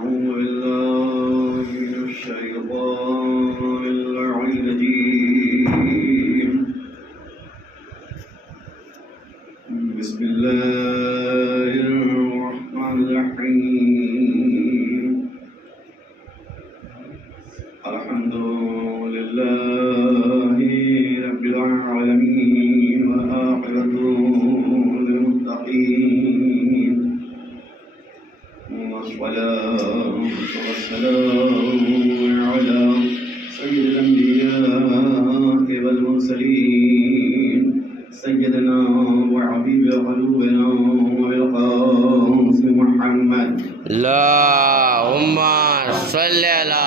أعوذ بالله من الشيطان الرجيم. بسم الله الرحمن الرحيم. الحمد لله رب العالمين والعاقبة للمتقين والصلاة والسلام على سيد الأنبياء والمرسلين سيدنا وحبيب قلوبنا والقاسم محمد. اللهم صل على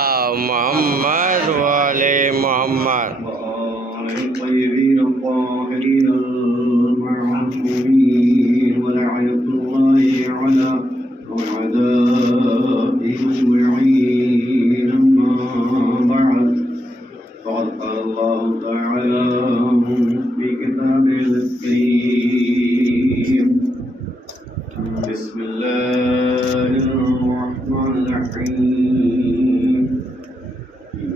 محمد وعلى محمد وآل الطيبين الطاهرين المعصومين ولعنة الله على أعدائهم أجمعين. أما بعد فقد قال الله تعالى في كتابه الكريم: بسم الله الرحمن الرحيم.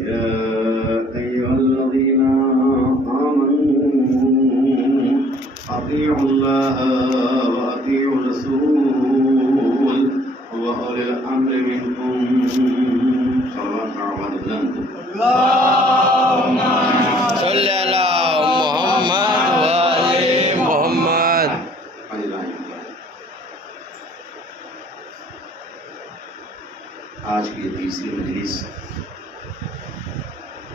يا أيها الذين آمنوا أطيعوا الله وأطيعوا الرسول وأولي الأمر منكم. صلوات الله. اللهم صل على محمد وعلى محمد. آج کی تیسری مجلس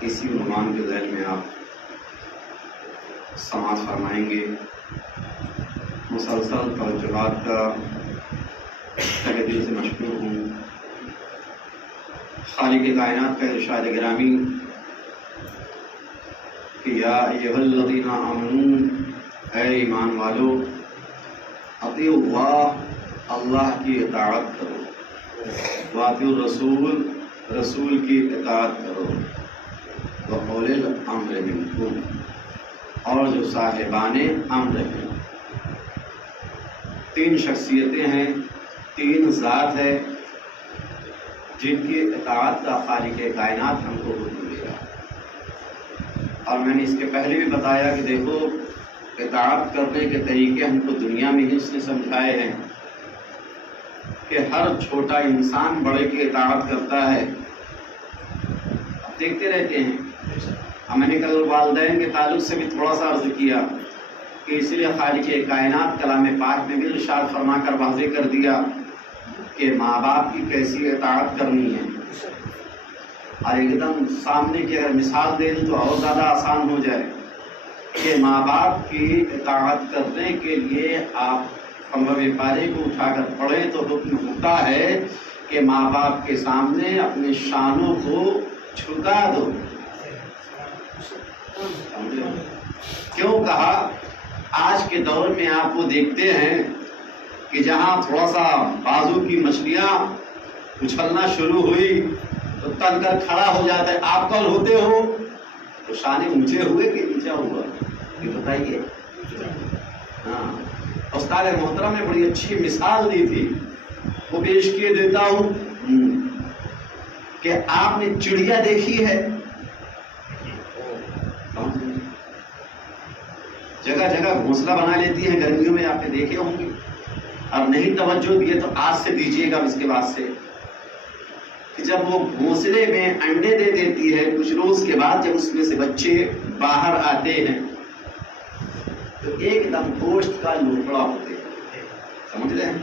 اسی عنوان کے ذیل میں آپ سماعت فرمائیں گے. مسلسل توجہات کا تہہ دل سے مشکور ہوں. خالق کائنات کا ارشاد گرامی کہ یا ایھا الذین آمنوا، اے ایمان والو، اطیعوا اللہ، اللہ کی اطاعت کرو، واطیعوا الرسول، رسول کی اطاعت کرو، وَأُولِي الْأَمْرِ مِنْكُمْ، اور جو صاحبان امر ہیں. تین شخصیتیں ہیں، تین ذات ہے جن کی اطاعت کا خالق کائنات ہم کو حکم دیا. اور میں نے اس کے پہلے بھی بتایا کہ دیکھو، اطاعت کرنے کے طریقے ہم کو دنیا میں ہی اس نے سمجھائے ہیں کہ ہر چھوٹا انسان بڑے کی اطاعت کرتا ہے. اب دیکھتے رہتے ہیں. میں نے کل والدین کے تعلق سے بھی تھوڑا سا عرض کیا کہ اس لیے خالق کائنات کلام پاک میں بھی ارشاد فرما کر واضح کر دیا کہ ماں باپ کی کیسی اطاعت کرنی ہے. اور ایک دم سامنے کی اگر مثال دے دوں تو اور زیادہ آسان ہو جائے کہ ماں باپ کی اطاعت کرنے کے لیے آپ کمرے پارے کو اٹھا کر پڑھیں تو حکم ہوتا ہے کہ ماں باپ کے سامنے اپنے شانوں کو جھکا دو. کیوں کہا؟ آج کے دور میں آپ وہ دیکھتے ہیں کہ جہاں تھوڑا سا بازو کی مچھلیاں اچھلنا شروع ہوئی تو تن کر کھڑا ہو جاتا ہے. آپ کل ہوتے ہو تو شانے اونچے ہوئے کہ نیچا ہوا یہ بتائیے. ہاں، استاد محترم نے بڑی اچھی مثال دی تھی، وہ پیش کیے دیتا ہوں کہ آپ نے چڑیا دیکھی ہے؟ جگہ جگہ گھونسلہ بنا لیتی ہیں گرمیوں میں، آپ نے دیکھے ہوں گے. اور نہیں توجہ دیے تو آج سے دیجیے گا اس کے بعد سے کہ جب وہ گھونسلے میں انڈے دے دیتی ہے کچھ روز کے بعد، جب اس میں سے بچے باہر آتے ہیں تو ایک دم گوشت کا لوٹڑا ہوتے ہیں. سمجھ رہے ہیں؟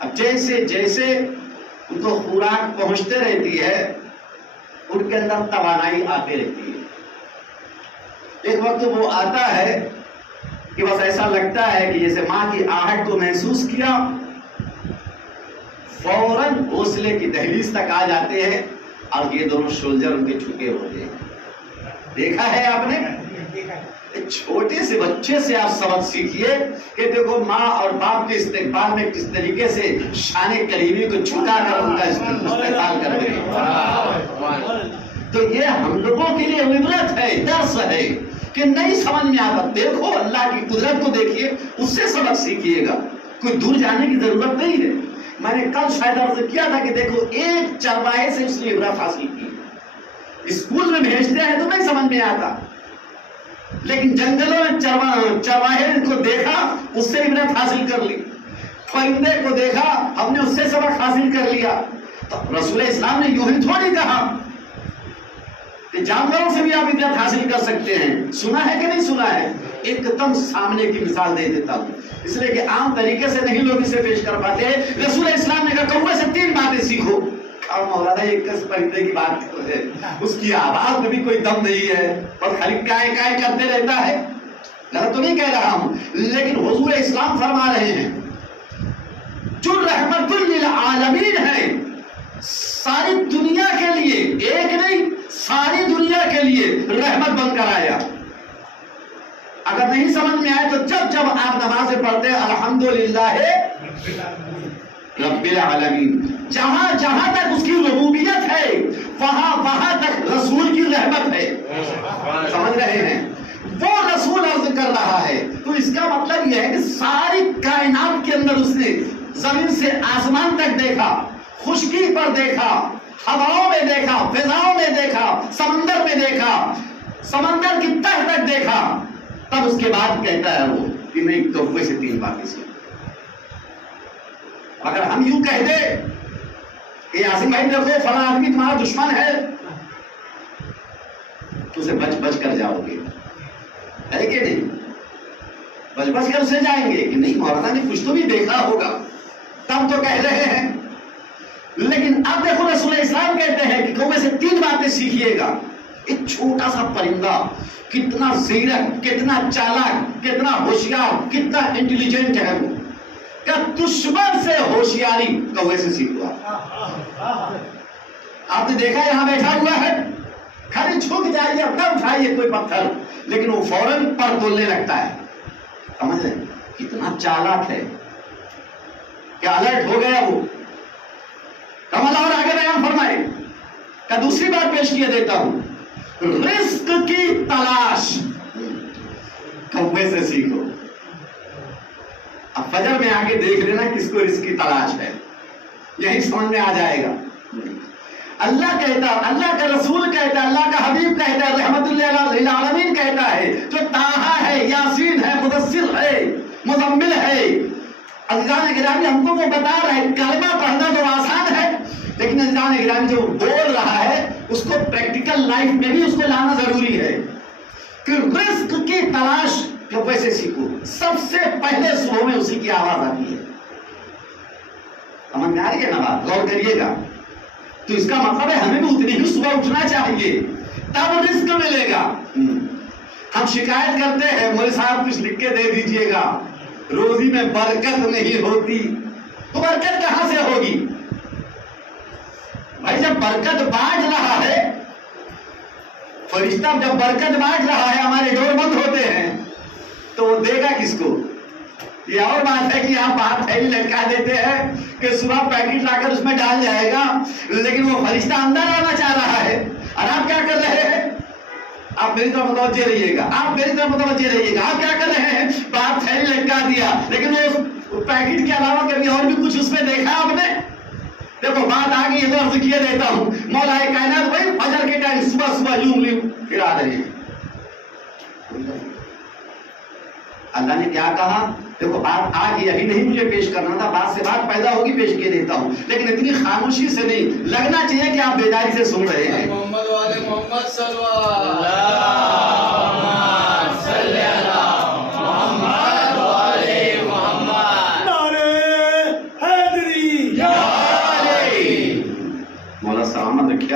اب جیسے جیسے ان کو خوراک پہنچتے رہتی ہے ان کے اندر توانائی آتے رہتی ہے. ایک وقت وہ آتا ہے کہ بس ایسا لگتا ہے کہ جیسے ماں کی آہٹ کو محسوس کیا، فوراً گھونسلے کی دہلیز تک آ جاتے ہیں اور یہ دونوں شولجر ان کے جھکے ہوتے ہیں. دیکھا ہے آپ نے؟ چھوٹے سے بچے سے آپ سبق سیکھیے کہ دیکھو ماں اور باپ کے استقبال میں کس طریقے سے شان کریمی کو جھکا کر ان کا استقبال کرتے ہیں. تو یہ ہم لوگوں کے لیے عبرت ہے، درس ہے کہ نہیں سمجھ میں آتا دیکھو اللہ کی قدرت کو دیکھیے، اس سے سبق سیکھیے گا. کوئی دور جانے کی ضرورت نہیں ہے. میں نے کل شاید عرض کیا تھا کہ دیکھو ایک چرواہے سے اس نے عبرت حاصل کی. اسکول میں بھیجتے ہیں تو نہیں سمجھ میں آتا، لیکن جنگلوں میں چرواہے کو دیکھا، اس سے عبرت حاصل کر لی. پرندے کو دیکھا، ہم نے اس سے سبق حاصل کر لیا. تو رسول اسلام نے یوں ہی تھوڑی کہا کہ جانوروں سے بھی آپ عبرت حاصل کر سکتے ہیں. سنا ہے کہ نہیں سنا ہے؟ ایک دم سامنے کی مثال دے دیتا ہوں، اس لیے کہ عام طریقے سے نہیں لوگ اسے پیش کر پاتے. رسول اسلام نے کہا کوے سے 3 باتیں سیکھو. مولانا ایک کس پرندے کی بات کر رہے ہیں، اس کی آواز میں بھی کوئی دم نہیں ہے اور خالی کائے کائے کرتے رہتا ہے. غلط تو نہیں کہہ رہا ہوں، لیکن حضور اسلام فرما رہے ہیں جو رحمت للعالمین ہے، ساری دنیا کے لیے، ایک نہیں ساری دنیا کے لیے رحمت بن کر آیا. اگر نہیں سمجھ میں آئے تو جب آپ نمازیں پڑھتے ہیں الحمدللہ رب العالمین، جہاں جہاں تک اس کی ربوبیت ہے وہاں تک رسول کی رحمت ہے. سمجھ رہے ہیں؟ وہ رسول عرض کر رہا ہے. تو اس کا مطلب یہ ہے کہ ساری کائنات کے اندر اس نے زمین سے آسمان تک دیکھا، خشکی پر دیکھا، ہواؤں میں دیکھا، فضاؤں میں دیکھا، سمندر میں دیکھا، سمندر کی تہ تک دیکھا. تب اس کے بعد کہتا ہے وہ کہ نہیں توفے سے 3 باتیں سیکھ. اگر ہم یوں کہہ دے کہ یاسین بھائی دیکھو فلاں آدمی تمہارا دشمن ہے تو اسے بچ کر جاؤ گے، ہے کہ نہیں؟ بچ کر اسے جائیں گے کہ نہیں مولانا نے کچھ تو بھی دیکھا ہوگا تب تو کہہ رہے ہیں. لیکن اب دیکھو رسول اسلام کہتے ہیں کہ کوے سے 3 باتیں سیکھیے گا. ایک چھوٹا سا پرندہ کتنا زیرک، کتنا چالاک، کتنا ہوشیار، کتنا انٹیلیجنٹ ہے وہ، کہ دشمن سے ہوشیاری کوے سے سیکھوا. آپ نے دیکھا یہاں بیٹھا ہوا ہے، خالی جھک جائیے نہ اٹھائیے کوئی پتھر، لیکن وہ فوراً پر بولنے لگتا ہے. سمجھ رہے کتنا چالاک ہے، کیا الرٹ ہو گیا وہ. کمل اور آگے بیان فرمائے کہ دوسری بات پیش کیے دیتا ہوں، رزق کی تلاش کوے سے سیکھو. اب فجر میں آگے دیکھ لینا کس کو رزق کی تلاش ہے، یہی سمجھ میں آ جائے گا. اللہ کہتا، اللہ کا رسول کہتا، اللہ کا حبیب کہتا ہے، رحمت للعالمین کہتا ہے، جو طٰہٰ ہے، یاسین ہے، مدثر ہے، مزمل ہے. عزیزان گرامی ہم کو وہ بتا رہا ہے کلمہ پڑھنا تو آسان ہے، لیکن عزیزان گرامی جو بول رہا ہے اس کو پریکٹیکل لائف میں بھی اس کو لانا ضروری ہے کہ رزق کی تلاش کوے سے سیکھو. سب سے پہلے صبح میں اسی کی آواز آتی ہے. سمجھ میں آ رہی ہے نا بات؟ غور کریے گا. تو اس کا مطلب ہے ہمیں بھی اتنی ہی صبح اٹھنا چاہیے تب رزق ملے گا. ہم شکایت کرتے ہیں مولوی صاحب کچھ لکھ کے دے دیجئے گا، روزی میں برکت نہیں ہوتی. تو برکت کہاں سے ہوگی بھائی؟ جب برکت بانٹ رہا ہے فرشتہ، جب برکت بانٹ رہا ہے، ہمارے ڈور بند ہوتے ہیں تو وہ دے گا کس کو؟ یہ اور بات ہے کہ آپ باہر تھیلی لٹکا دیتے ہیں کہ صبح پیکٹ لا کر اس میں ڈال جائے گا، لیکن وہ فرشتہ اندر آنا چاہ رہا ہے اور آپ کیا کر رہے ہیں؟ آپ میری طرف متوجہ رہیے گا، آپ میری طرف متوجہ رہیے گا. آپ کیا کر رہے ہیں؟ باہر تھیلی لٹکا دیا، لیکن وہ پیکٹ کے علاوہ کبھی اور بھی کچھ اس میں دیکھا آپ نے؟ دیکھو بات آ گئی ہے تو عرض کیے دیتا ہوں. مولا کائنات بھائی فجر کے ٹائم صبح یوں انگلی پھرا رہے ہیں. اللہ نے کیا کہا؟ دیکھو بات آ گئی، ابھی نہیں مجھے پیش کرنا تھا، بات سے بات پیدا ہوگی، پیش کیے دیتا ہوں. لیکن اتنی خاموشی سے نہیں، لگنا چاہیے کہ آپ بیداری سے سن رہے ہیں. محمد والے محمد صلی اللہ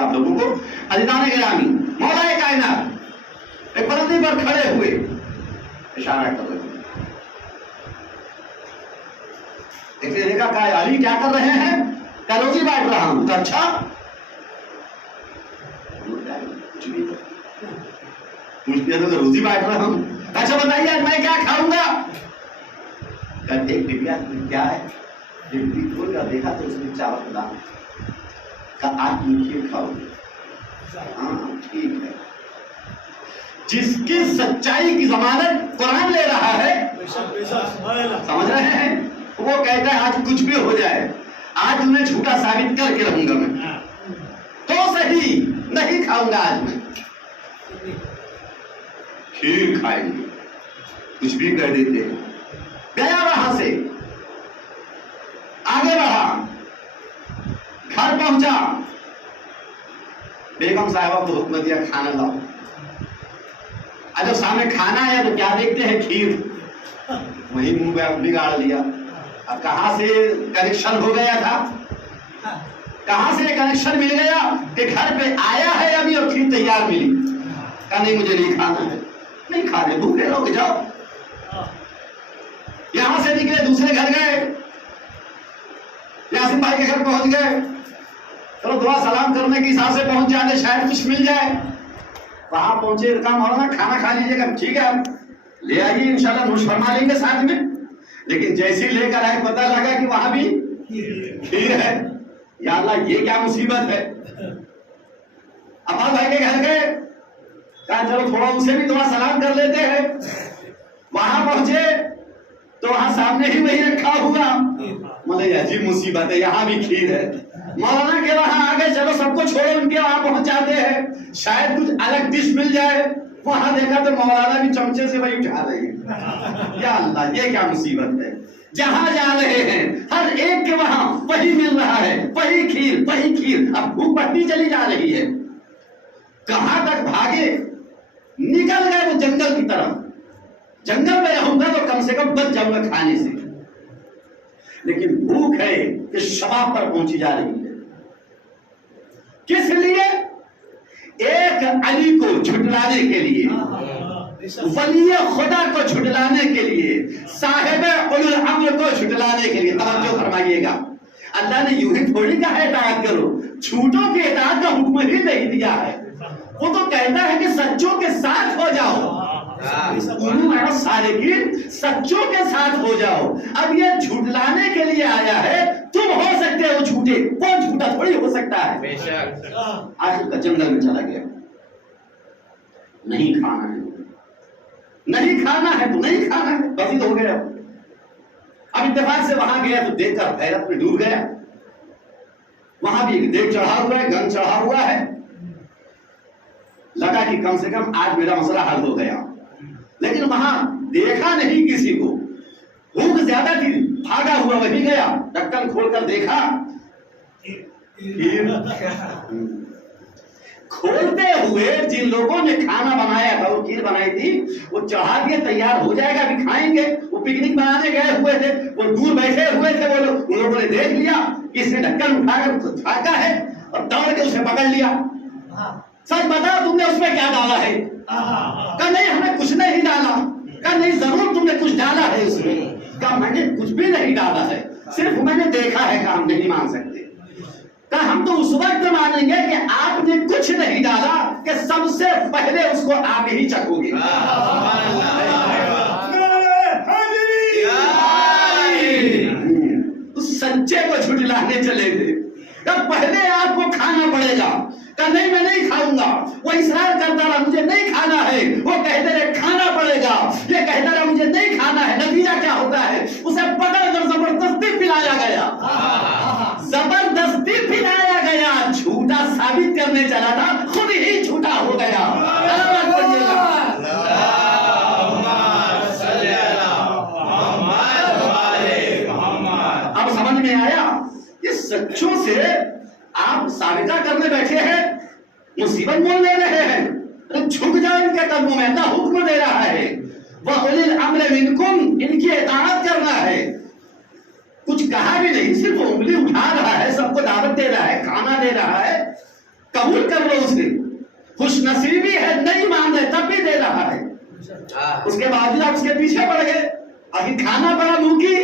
آپ لوگوں کو. عزیزان گرامی مولا کائنات ایک بلندی پر کھڑے ہوئے اشارہ کر رہے ہیں. دیکھا کہ علی کیا کر رہے ہیں؟ کیا روزی بانٹ رہا ہوں. اچھا پوچھ دیا تو روزی بانٹ رہا ہوں. اچھا بتائیے آج میں کیا کھاؤں گا؟ ایک ڈبیا کیا ہے؟ ڈبی کھول کر دیکھا تو اس میں چاول کا دام کا آج میٹھے کھاؤ گے. ہاں ٹھیک ہے. جس کی سچائی کی ضمانت قرآن لے رہا ہے، سمجھ رہے ہیں؟ وہ کہتا ہے آج کچھ بھی ہو جائے، آج میں جھوٹا ثابت کر کے رہوں گا میں تو صحیح نہیں کھاؤں گا آج میں کھیر کھائیں گے کچھ بھی کر دیتے ہیں گیا وہاں سے آگے بڑھا گھر پہنچا بیگم صاحبہ کو حکم دیا کھانا لاؤ جب سامنے کھانا آیا تو کیا دیکھتے ہیں کھیر وہی منہ پہ بگاڑ لیا اب کہاں سے کنیکشن ہو گیا تھا کہاں سے کنیکشن مل گیا کہ گھر پہ آیا ہے ابھی اور کھیر تیار ملی کہا نہیں مجھے نہیں کھانا ہے نہیں کھانے بھوکے رہو گے جاؤ یہاں سے نکلے دوسرے گھر گئے یاسین بھائی کے گھر پہنچ گئے چلو دعا سلام کرنے کے حساب سے پہنچ جاتے شاید کچھ مل جائے وہاں پہنچے کام ہو رہا کھانا کھا لیجیے گا ٹھیک ہے لے آئیے انشاءاللہ نوش فرما لیں گے ساتھ میں لیکن جیسے لے کر آئے پتہ لگا کہ وہاں بھی کھیر ہے یا اللہ یہ کیا مصیبت ہے عباس بھائی کے گھر گئے کہا چلو تھوڑا ان سے بھی دعا سلام کر لیتے ہیں وہاں پہنچے تو وہاں سامنے ہی وہی رکھا ہوا مطلب عجیب مصیبت ہے یہاں بھی کھیر ہے مولانا کے وہاں آگے چلو سب کو چھوڑو ان کے وہاں پہنچ جاتے ہیں شاید کچھ الگ ڈش مل جائے وہاں دیکھا تو مولانا بھی چمچے سے وہی اٹھا رہے ہیں یا اللہ یہ کیا مصیبت ہے جہاں جا رہے ہیں ہر ایک کے وہاں وہی مل رہا ہے وہی کھیر اب بھوک بڑھتی چلی جا رہی ہے کہاں تک بھاگے نکل گئے وہ جنگل کی طرف جنگل میں رہوں گا تو کم سے کم بچ جاؤں گا کھانے سے لیکن بھوک ہے کہ شباب پر پہنچی جا رہی ہے کس لیے ایک علی کو جھٹلانے کے لیے ولی خدا کو جھٹلانے کے لیے صاحب اولو الامر کو جھٹلانے کے لیے توجہ فرمائیے گا اللہ نے یوں ہی تھوڑی کہا ہے اطاعت کرو جھوٹوں کی اطاعت کا حکم ہی نہیں دیا ہے وہ تو کہتا ہے کہ سچوں کے ساتھ ہو جاؤ سچوں کے ساتھ ہو جاؤ اب یہ جھٹلانے کے لیے آیا ہے تم ہو سکتے ہو جھوٹے وہ جھوٹا تھوڑی ہو سکتا ہے آخر کا جنگل میں چلا گیا نہیں کھانا ہے نہیں کھانا ہے تو نہیں کھانا ہے بس ہو گیا اب اتفاق سے وہاں گیا تو دیکھ کر حیرت میں ڈوب گیا وہاں بھی ایک دیگ چڑھا ہوا ہے گن چڑھا ہوا ہے لگا کہ کم سے کم آج میرا مسئلہ حل ہو گیا لیکن وہاں دیکھا نہیں کسی کو بھوک زیادہ تھی بھاگا ہوا وہی گیا ڈھکن کھول کر دیکھا کھولتے ہوئے جن لوگوں نے کھانا بنایا تھا وہ کھیر بنائی تھی وہ چڑھا دیے تیار ہو جائے گا ابھی کھائیں گے وہ پکنک بنانے گئے ہوئے تھے وہ دور بیٹھے ہوئے تھے وہ لوگ ان لوگوں نے دیکھ لیا کہ اس نے ڈھکن اٹھا کر پھینکا ہے اور دوڑ کے اسے پکڑ لیا سچ بتاؤ تم نے اس میں کیا ڈالا ہے کہا نہیں ہم نے کچھ نہیں ڈالا کہا نہیں ضرور تم نے کچھ ڈالا ہے اس میں کہا میں نے کچھ بھی نہیں ڈالا ہے صرف میں نے دیکھا ہے کہ ہم نہیں مان سکتے کہا ہم تو اس وقت مانیں گے کہ آپ نے کچھ نہیں ڈالا کہ سب سے پہلے اس کو آپ ہی چکھو گے اس سچے کو جھٹلانے چلے تھے کہا پہلے آپ کو کھانا پڑے گا کہا نہیں میں نہیں کھاؤں گا وہ اصرار کرتا رہا مجھے نہیں کھانا ہے وہ کہتے رہے کھانا پڑے گا یہ کہتا رہا مجھے نہیں کھانا ہے نتیجہ کیا ہوتا ہے اسے پکڑ کر زبردستی پلایا گیا زبردستی پلایا گیا جھوٹا ثابت کرنے چلا تھا خود ہی جھوٹا ہو گیا اب سمجھ میں آیا یہ سچوں سے آپ ثابتہ کرنے بیٹھے ہیں مصیبت مول لے رہے ہیں جھک جاؤ ان کے قدموں میں اللہ حکم دے رہا ہے وَأُولِي الْأَمْرِ مِنْكُمْ ان کی اطاعت کرنا ہے کچھ کہا بھی نہیں صرف انگلی اٹھا رہا ہے سب کو دعوت دے رہا ہے کھانا دے رہا ہے قبول کر لو اسے خوش نصیبی ہے نہیں مان رہے تب بھی دے رہا ہے اس کے باوجود آپ اس کے پیچھے پڑ گئے آخر کھانا پڑا منہ کی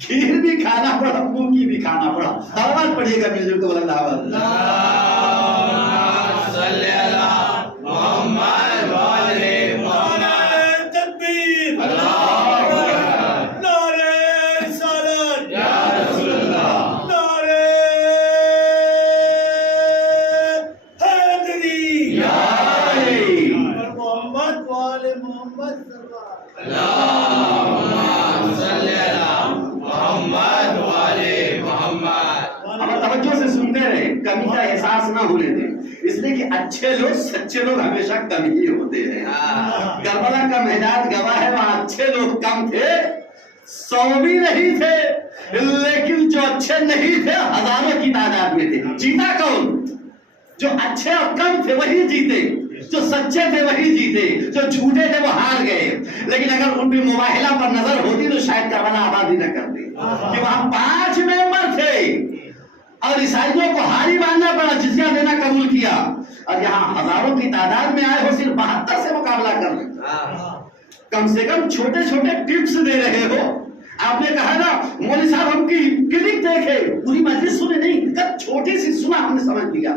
کھیر بھی کھانا پڑا منہ کی بھی کھانا پڑا آواز پڑھیے گا مل جل کو بلند آواز صلی اللہ محمد والے محمد تکبیر اللہ نعرہ رسالت یا رسول اللہ نعرہ حیدری یا علی محمد والے محمد اللہم صلی اللہ محمد والے محمد توجہ سے سنتے رہے, کمی کا احساس نہ ہونے دیں, اس لیے کہ اچھے لوگ سچے لوگ ہمیشہ کم ہی ہوتے ہیں. کربلا کا میدان گواہ ہے, وہاں اچھے لوگ کم تھے, 100 بھی نہیں تھے, لیکن جو اچھے نہیں تھے ہزاروں کی تعداد میں تھے. جیتا کون؟ جو اچھے اور کم تھے وہی جیتے, جو سچے تھے وہی جیتے, جو جھوٹے تھے وہ ہار گئے. لیکن اگر ان پہ مباہلہ پر نظر ہوتی تو شاید کربلا آباد ہی نہ کرتے, کہ وہاں 5 ممبر تھے اور عیسائیوں کو ہاری ماننا پڑا, جزیہ دینا قبول کیا, اور یہاں ہزاروں کی تعداد میں آئے ہو, صرف 72 سے مقابلہ کر لیں. کم سے کم چھوٹے چھوٹے ٹپس دے رہے ہو. آپ نے کہا نا مولوی صاحب ہم کی کلک دیکھے, پوری مجلس سنے نہیں, چھوٹی سی سنا ہم نے سمجھ لیا.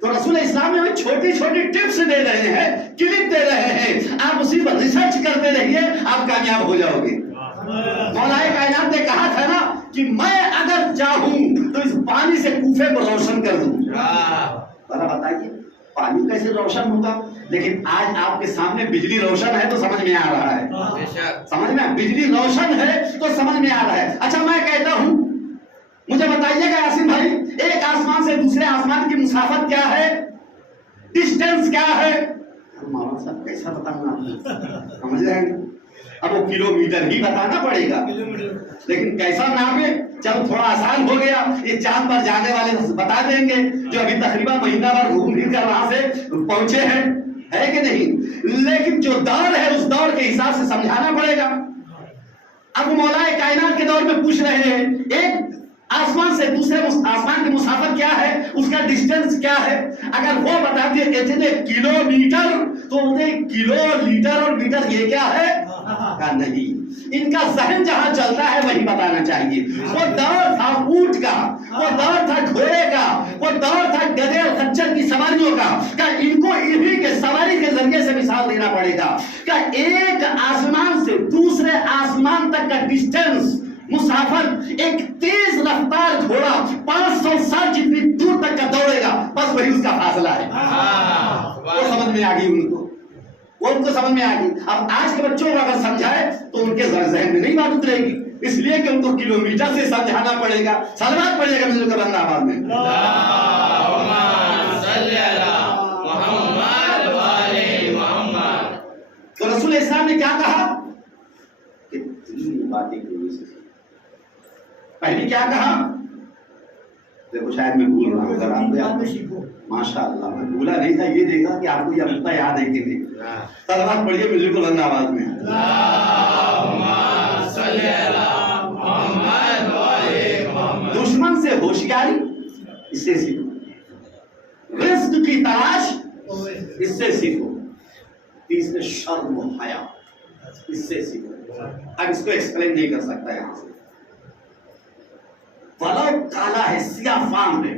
تو رسول اسلام میں چھوٹی چھوٹی ٹپس دے رہے ہیں, کلک دے رہے ہیں, آپ اسی پر ریسرچ کرتے رہیے, آپ کامیاب ہو جاؤ گے. مولا کائنات نے کہا تھا نا کہ میں اگر چاہوں تو اس پانی سے کوفے کو روشن کر دوں. ذرا بتائیے پانی کیسے روشن ہوگا؟ لیکن آج آپ کے سامنے بجلی روشن ہے تو سمجھ میں آ رہا ہے. سمجھ میں, بجلی روشن ہے تو سمجھ میں آ رہا ہے. اچھا میں کہتا ہوں, مجھے بتائیے گا یاسین بھائی, ایک آسمان سے دوسرے آسمان کی مسافت کیا ہے, ڈسٹینس کیا ہے؟ مولانا صاحب کیسا بتاؤں آپ, سمجھ رہے ہیں؟ اب وہ کلو میٹر ہی بتانا پڑے گا, لیکن کیسا نام ہے؟ چل تھوڑا آسان ہو گیا, یہ چاند پر جانے والے بتا دیں گے, جو ابھی تقریباً مہینہ بھر گھوم پھر کر وہاں سے پہنچے ہیں, ہے کہ نہیں؟ لیکن جو دور ہے اس دور کے حساب سے سمجھانا پڑے گا. اب مولا کائنات کے دور میں پوچھ رہے ہیں ایک آسمان سے دوسرے آسمان کی مسافت کیا ہے, اس کا ڈسٹینس کیا ہے؟ اگر وہ بتا دے اتنے کلو میٹر تو انہیں کلو لیٹر اور میٹر یہ کیا ہے کا نہیں. ان کا ذہن جہاں چلتا ہے وہی بتانا چاہیے. وہ دور تھا اونٹ کا, وہ دور تھا گھوڑے کا, وہ دور تھا گدھے اور خچر کی سواریوں کا. کہ ان کو انہی کے سواری کے ذریعے سے مثال دینا پڑے گا کہ ایک آسمان سے دوسرے آسمان تک کا ڈسٹینس مسافت ایک تیز رفتار گھوڑا 500 سال جتنی دور تک کا دوڑے گا, بس وہی اس کا فاصلہ ہے. وہ سمجھ میں آ گئی ان کو, وہ ان کو سمجھ میں آ گئی. اب آج کے بچوں کو اگر سمجھائے تو ان کے ذہن میں نہیں بات اترے گی, اس لیے کہ ان کو کلو میٹر سے سمجھانا پڑے گا, سلوات پڑے گا مجھے بندہ آباد میں. تو رسول اسلام نے کیا کہا کہ 3 باتیں پہلی کیا کہا؟ دیکھو شاید میں بھول رہا ہوں, اگر آپ کو یاد, ماشاء اللہ میں بھولا نہیں تھا, یہ دیکھا کہ آپ کو یہ نقطہ یاد ہے کہ نہیں. سلوات پڑھیے مجھے کو بندہ آواز میں. دشمن سے ہوشیاری اس سے سیکھو, رزق کی تلاش اس سے سیکھو, تیسرے شرم و حیا اس سے سیکھو. اب اس کو ایکسپلین نہیں کر سکتا یہاں سے. بڑا کالا ہے, سیاہ فام ہے,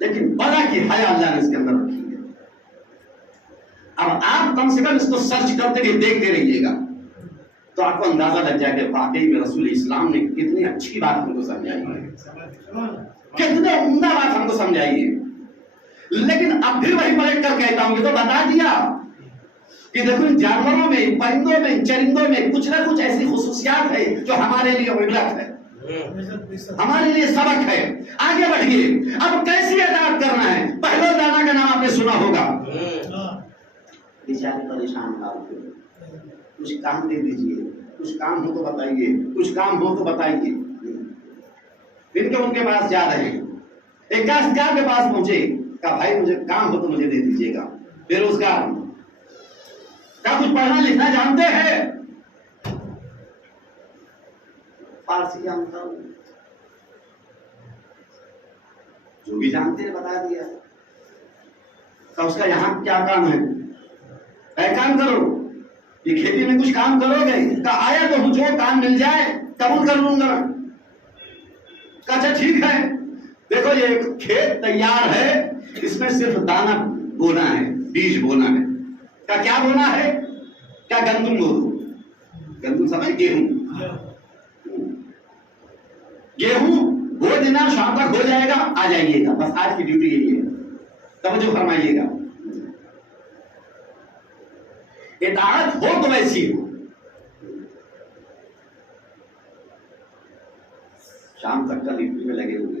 لیکن بڑا کی حیا اللہ نے اس کے اندر رکھی ہے. اب آپ کم سے کم اس کو سرچ کرتے رہیے, دیکھتے رہیے گا تو آپ کو اندازہ لگ جائے کہ واقعی میں رسول اسلام نے کتنی اچھی بات ہم کو سمجھائی ہے, کتنے عمدہ بات ہم کو سمجھائی ہے. لیکن اب پھر وہی پلٹ کر کہتا ہوں, یہ تو بتا دیا کہ دیکھو ان جانوروں میں, پرندوں میں, چرندوں میں کچھ نہ کچھ ایسی خصوصیات ہے جو ہمارے لیے عبرت ہے, ہمارے لیے سبق ہے. آگے بڑھیے, اب کیسی اطاعت کرنا ہے. پہلو دانا کا نام آپ نے سنا ہوگا, بیچارے پریشان حال, کچھ کام دے دیجیے, کچھ کام ہو تو بتائیے, کچھ کام ہو تو بتائیے. پھر کہ ان کے پاس جا رہے ہیں, ایک کاشتکار کے پاس پہنچے, کہا بھائی مجھے کام ہو تو مجھے دے دیجیے گا. بے روزگار, کیا کچھ پڑھنا لکھنا جانتے ہیں؟ فارسی جانتا ہوں, جو بھی جانتے ہیں بتا دیا. تو اس کا یہاں کیا کام ہے؟ اے کام کرو, یہ کھیتی میں کچھ کام کرو گے؟ کہا آیا تو جو کام مل جائے قبول کر لوں گا. کہا اچھا ٹھیک ہے, دیکھو یہ کھیت تیار ہے, اس میں صرف دانا بونا ہے, بیج بونا ہے. کہا کیا بونا ہے؟ کیا گندم بو دو. گندم سمجھ, گیہوں. گیہوں بو دینا, شام تک ہو جائے گا, آ جائیے گا, بس آج کی ڈیوٹی یہی ہے, توجہ فرمائیے گا. اطاعت ہو تو ویسی ہو. شام تک کا ڈیوٹی میں لگے ہوئے,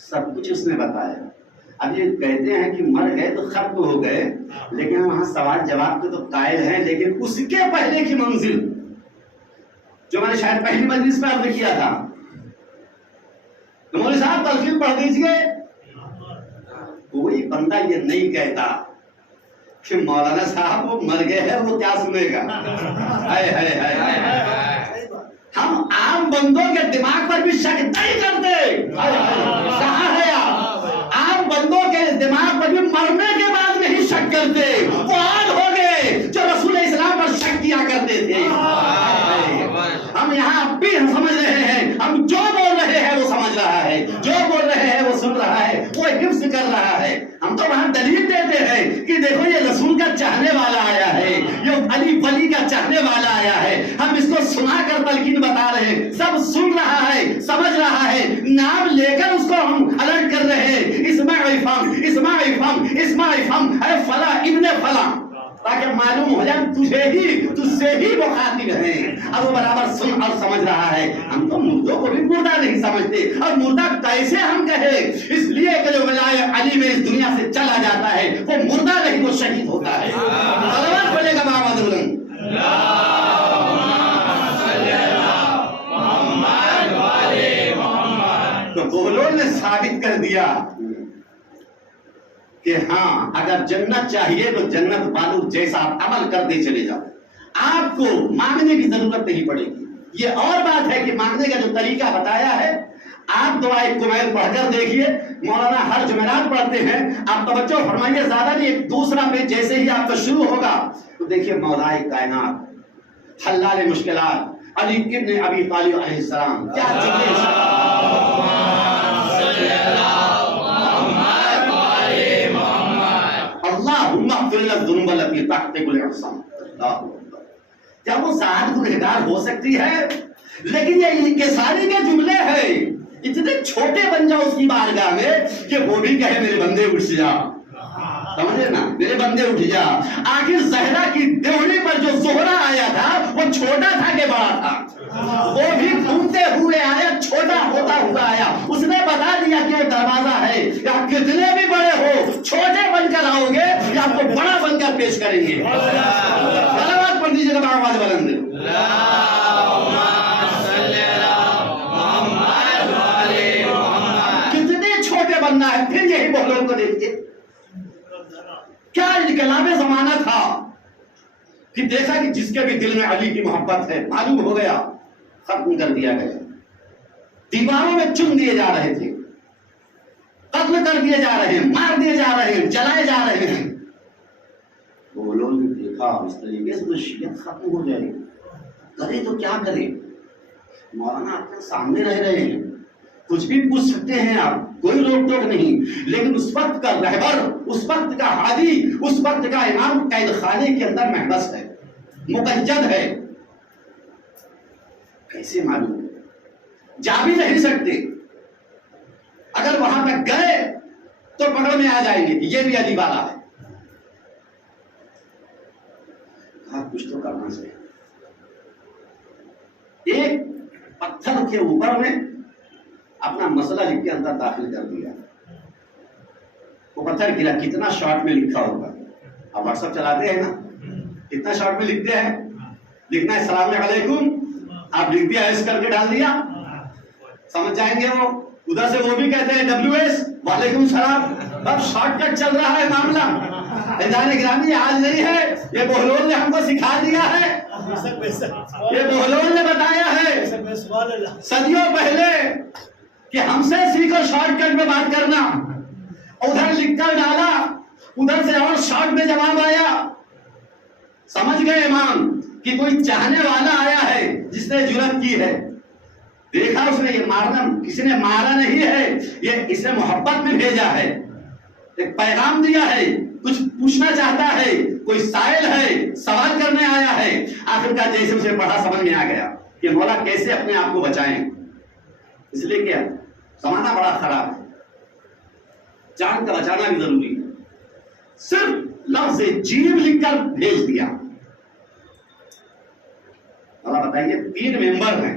سب کچھ اس نے بتایا. اب یہ کہتے ہیں کہ مر گئے تو ختم ہو گئے، لیکن وہاں سوال جواب کے تو قائل ہیں، لیکن اس کے پہلے کی منزل جو میں نے شاید پہلی مجلس میں عرض کیا تھا، تو مولوی صاحب تلقین پڑھ دیجئے. کوئی بندہ یہ نہیں کہتا کہ مولانا صاحب وہ مر گئے ہیں، وہ کیا سنے گا. ہم عام بندوں کے دماغ پر بھی شک نہیں کرتے. کہاں ہے آپ؟ عام بندوں کے دماغ پر بھی مرنے کے بعد نہیں شک کرتے. وہ آج ہو گئے جو رسول اسلام پر شک کیا کرتے تھے. ہم یہاں اب بھی سمجھ رہے ہیں، ہم جو بول رہے ہیں وہ سمجھ رہا ہے، جو بول رہے ہیں وہ سن رہا ہے، وہ حفظ کر رہا ہے. ہم تو وہاں دلیل دیتے ہیں کہ دیکھو یہ رسول کا چاہنے والا آیا ہے، یہ علی ولی کا چاہنے والا آیا ہے. ہم اس کو سنا کر تلقین بتا رہے ہیں، سب سن رہا ہے، سمجھ رہا ہے. نام لے کر اس کو ہم الرٹ کر رہے ہیں، اسماعیل اے فلاں ابن فلاں، تاکہ معلوم ہو جائے تجھ سے ہی مخاطب ہیں. اب وہ برابر سن اور سمجھ رہا ہے. ہم تو مردوں کو بھی مردہ نہیں سمجھتے، اور مردہ کیسے ہم کہیں؟ اس لیے کہ جو ولائے علی میں اس دنیا سے چلا جاتا ہے وہ مردہ نہیں، وہ شہید ہوتا ہے. صلوات پڑھے گا بابا بلند. تو بولول نے ثابت کر دیا کہ ہاں اگر جنت چاہیے تو جنت والوں جیسا آپ عمل کرتے چلے جاؤ، آپ کو مانگنے کی ضرورت نہیں پڑے گی. یہ اور بات ہے کہ مانگنے کا جو طریقہ بتایا ہے، آپ دعائے کمیل پڑھ کر دیکھیے. مولانا ہر جمعرات پڑھتے ہیں، آپ توجہ فرمائیے، زیادہ نہیں، ایک دوسرا پیج جیسے ہی آپ کا شروع ہوگا تو دیکھیے مولائے کائنات حلال مشکلات علی ابن ابی طالب علیہ السلام کیا کیا وہ ساتھ گنہگار ہو سکتی ہے؟ لیکن یہ انکساری کے جملے ہیں، اتنے چھوٹے بن جاؤ اس کی بارگاہ میں کہ وہ بھی کہے میرے بندے اٹھ جا. سمجھے نا، میرے بندے اٹھ جا. آخر زہرا کی دیوڑی پر جو زہرا آیا تھا وہ چھوٹا تھا کہ بڑا تھا؟ وہ بھی گھومتے ہوئے آیا، چھوٹا ہوتا ہوا آیا. اس نے بتا دیا کہ وہ دروازہ ہے، یا کتنے بھی بڑے ہو چھوٹے بن کر آؤ گے یا آپ کو بڑا بن کر پیش کریں گے. صلوات پڑھ دیجیے گا آواز بلند. کتنے چھوٹے بننا ہے. پھر یہی بولوں کو دیکھیے کیا انقلاب زمانہ تھا کہ دیکھا کہ جس کے بھی دل میں علی کی محبت ہے معلوم ہو گیا، ختم کر دیا گیا. دیواروں میں چن دیے جا رہے تھے، قتل کر دیے جا رہے ہیں، مار دیے جا رہے ہیں، جلائے جا رہے ہیں. وہ لوگوں نے دیکھا اس طریقے سے تو شیعت ختم ہو جائے گی، کرے تو کیا کرے. مولانا آپ کے سامنے رہ رہے ہیں، کچھ بھی پوچھ سکتے ہیں آپ، کوئی روک ٹوک نہیں. لیکن اس وقت کا رہبر، اس وقت کا ہادی، اس وقت کا امام قید خانے کے اندر محبس ہے، مقید ہے. کیسے معلوم؟ جا بھی نہیں سکتے. اگر وہاں تک گئے تو پکڑ میں آ جائیں گے کہ یہ بھی علی والا ہے. کہا کچھ تو کرنا چاہیے. ایک پتھر کے اوپر میں اپنا مسئلہ لکھ کے اندر داخل کر دیا. وہ پتھر گرا. کتنا شارٹ میں لکھا ہوگا؟ آپ واٹس ایپ چلاتے ہیں نا، کتنا شارٹ میں لکھتے ہیں؟ لکھنا ہے السلام علیکم، آپ لکھ دیا ایس کر کے ڈال دیا، سمجھ جائیں گے وہ. ادھر سے وہ بھی کہتے ہیں WS وعلیکم السلام. اب شارٹ کٹ چل رہا ہے معاملہ. عزیزان گرامی آج نہیں ہے، یہ بہلول نے ہم کو سکھا دیا ہے، یہ بہلول نے بتایا ہے صدیوں پہلے کہ ہم سے سیکھو شارٹ کٹ میں بات کرنا. ادھر لکھ کر ڈالا، ادھر سے اور شارٹ میں جواب آیا. سمجھ گئے امام کہ کوئی چاہنے والا آیا ہے جس نے جرات کی ہے. دیکھا اس نے یہ مارنا، کسی نے مارا نہیں ہے، یہ اس نے محبت میں بھیجا ہے، ایک پیغام دیا ہے، کچھ پوچھنا چاہتا ہے، کوئی سائل ہے، سوال کرنے آیا ہے. آخر کا جیسے اسے پڑھا سمجھ میں آ گیا کہ مولا کیسے اپنے آپ کو بچائیں. اس لیے کیا زمانہ بڑا خراب ہے، جان کا بچانا بھی ضروری ہے. صرف لفظ جیم لکھ کر بھیج دیا. مولا بتائیے 3 ممبر ہیں،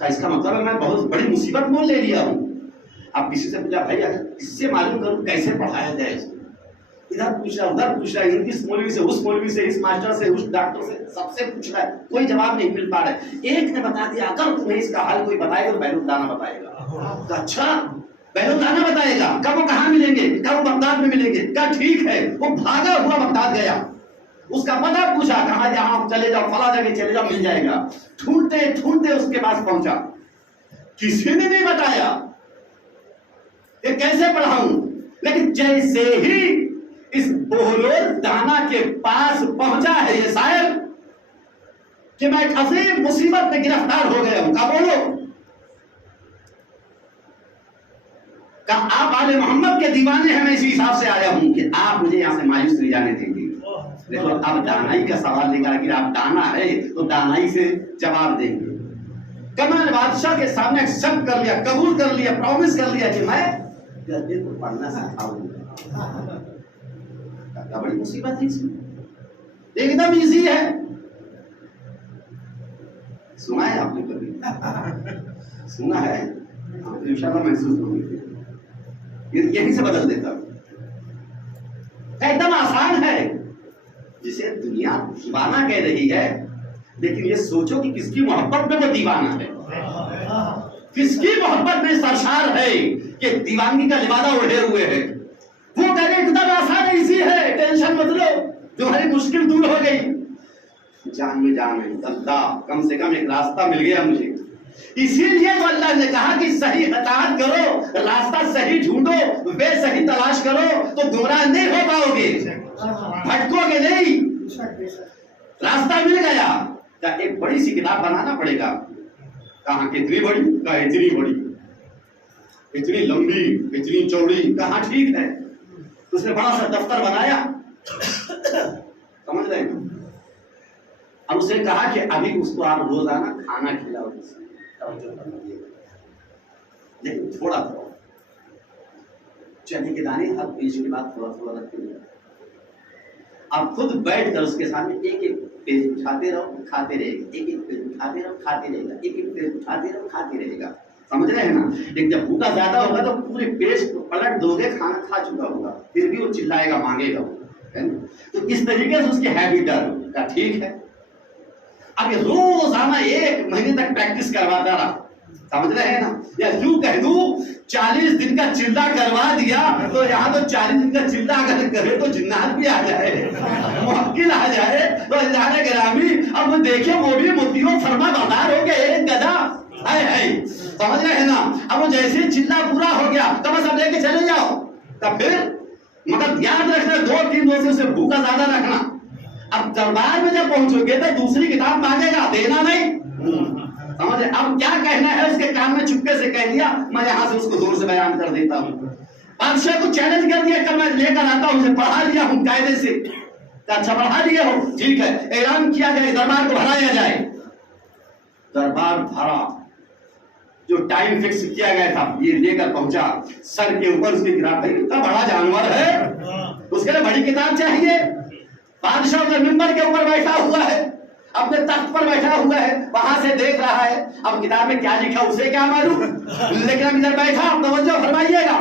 اس کا مطلب ہے میں بہت بڑی مصیبت مول لے لیا ہوں. اب کسی سے پوچھا بھائی اس سے معلوم کروں کیسے پڑھایا جائے اس کو. ادھر پوچھ رہا ادھر پوچھ رہا ہے، اس مولوی سے اس مولوی سے، اس ماسٹر سے اس ڈاکٹر سے، سب سے پوچھ رہا ہے، کوئی جواب نہیں مل پا رہا ہے. ایک نے بتا دیا اگر تمہیں اس کا حل کوئی بتائے گا تو بیرون دانا بتائے گا. اچھا بیرون دانا بتائے گا، کب وہ کہاں ملیں گے، کب وہ بغداد میں ملیں گے. کہا ٹھیک ہے. وہ بھاگا ہوا بغداد گیا، اس کا پتہ پوچھا، کہا جہاں چلے جاؤ فلاں جگہ چلے جاؤ مل جائے گا. ڈھونڈتے ڈھونڈتے اس کے پاس پہنچا، کسی نے نہیں بتایا کہ کیسے پڑھاؤں. لیکن جیسے ہی اس بہلول دانا کے پاس پہنچا ہے یہ شاعر کہ میں ایک عظیم مصیبت میں گرفتار ہو گیا ہوں. کہا بولو. کہا آپ آل محمد کے دیوانے ہیں، میں اسی حساب سے آیا ہوں کہ آپ مجھے یہاں سے مایوس نہیں جانے دیں گے. دیکھو اب دانائی کا سوال لے کر اگر آپ دانا ہے تو دانائی سے جواب دیں گے. کمال بادشاہ کے سامنے ایکسپٹ کر لیا، قبول کر لیا، پرومس کر لیا کہ میں گدے کو پڑھنا سکھاؤں گا. بڑی مصیبت ہے اس میں، ایک دم ایزی ہے. سنا ہے آپ نے کبھی؟ سنا ہے انشاءاللہ محسوس ہوگی. یہیں سے بدل دیتا ہوں. ایک دم آسان ہے، جسے دنیا دیوانہ کہہ رہی ہے، لیکن یہ سوچو کہ کس کی محبت میں وہ دیوانہ ہے، کس کی محبت میں سرشار ہے کہ دیوانگی کا لبادہ اڑے ہوئے ہے. وہ کہہ رہے ایک دم آسان ہے، ایزی ہے، ٹینشن مت لو، تمہاری مشکل دور ہو گئی. جان میں جان ہے، اللہ کم سے کم ایک راستہ مل گیا مجھے. اسی لیے تو اللہ نے کہا کہ صحیح اطاعت کرو، راستہ صحیح ڈھونڈو، بے صحیح تلاش کرو تو گمراہ نہیں ہو پاؤ گے، بھٹکو گے نہیں. راستہ مل گیا. کہا ایک بڑی سی کتاب بنانا پڑے گا. کہاں کتنی بڑی؟ کہا اتنی بڑی، اتنی لمبی، اتنی چوڑی. کہاں ٹھیک ہے. اس نے بڑا سا دفتر بنایا، سمجھ رہے ہیں. اب اسے کہا کہ ابھی اس کو آپ روزانہ کھانا کھلاؤ، لیکن تھوڑا تھوڑا چنے کے دانے ہر پیش کے بعد تھوڑا تھوڑا رکھتے ہیں. آپ خود بیٹھ کر اس کے سامنے ایک ایک پیج اٹھاتے رہو، کھاتے رہے گا، ایک ایک پیج اٹھاتے رہو، کھاتے رہے گا، ایک ایک پیج اٹھاتے رہو، کھاتے رہے گا. سمجھ رہے ہیں نا. لیکن جب بھوکا زیادہ ہوگا تو پورے پیش کو پلٹ دو گے، کھانا کھا چکا ہوگا، پھر بھی وہ چلائے گا، مانگے گا. تو اس طریقے سے اس کی ہیبٹ ڈالو. کہا ٹھیک ہے. اب یہ روزانہ 1 مہینے تک پریکٹس کرواتا رہا. سمجھ رہے ہیں نا. یا یوں کہہ دوں 40 دن کا چلہ کروا دیا تو یہاں تو 40 دن کا چلہ اگر کرے تو جنات بھی آ جائے، موکل آ جائے تو اللہ گرامی. اب وہ دیکھیں وہ بھی مطیع فرما بردار ہو گیا، ایک گدھا ہے. سمجھ رہے ہیں نا. اب وہ جیسے چلہ پورا ہو گیا تو بس اب لے کے چلے جاؤ. تب پھر مگر یاد رکھنا 2-3 روز سے اسے بھوکا زیادہ رکھنا. اب دربار میں جب پہنچو گے تو دوسری کتاب مانگے گا، دینا نہیں. سمجھے. اب کیا کہنا ہے اس کے کام میں چپکے سے کہہ دیا، میں یہاں سے اس کو زور سے بیان کر دیتا ہوں. بادشاہ کو چیلنج کر دیا کہ میں لے کر آتا ہوں، اسے پڑھا لیا ہوں قاعدے سے. اچھا پڑھا لیے ہو، ٹھیک ہے. اعلان کیا جائے دربار کو بھرایا جائے. دربار بھرا، جو ٹائم فکس کیا گیا تھا یہ لے کر پہنچا. سر کے اوپر اس کی کتاب، بھائی اتنا بڑا جانور ہے اس کے لیے بڑی کتاب چاہیے. بادشاہ ادھر ممبر کے اوپر بیٹھا ہوا ہے، اپنے تخت پر بیٹھا ہوا ہے، وہاں سے دیکھ رہا ہے. اب کتاب میں کیا لکھا اسے کیا معلوم، لیکن اب ادھر بیٹھا. اب توجہ فرمائیے گا.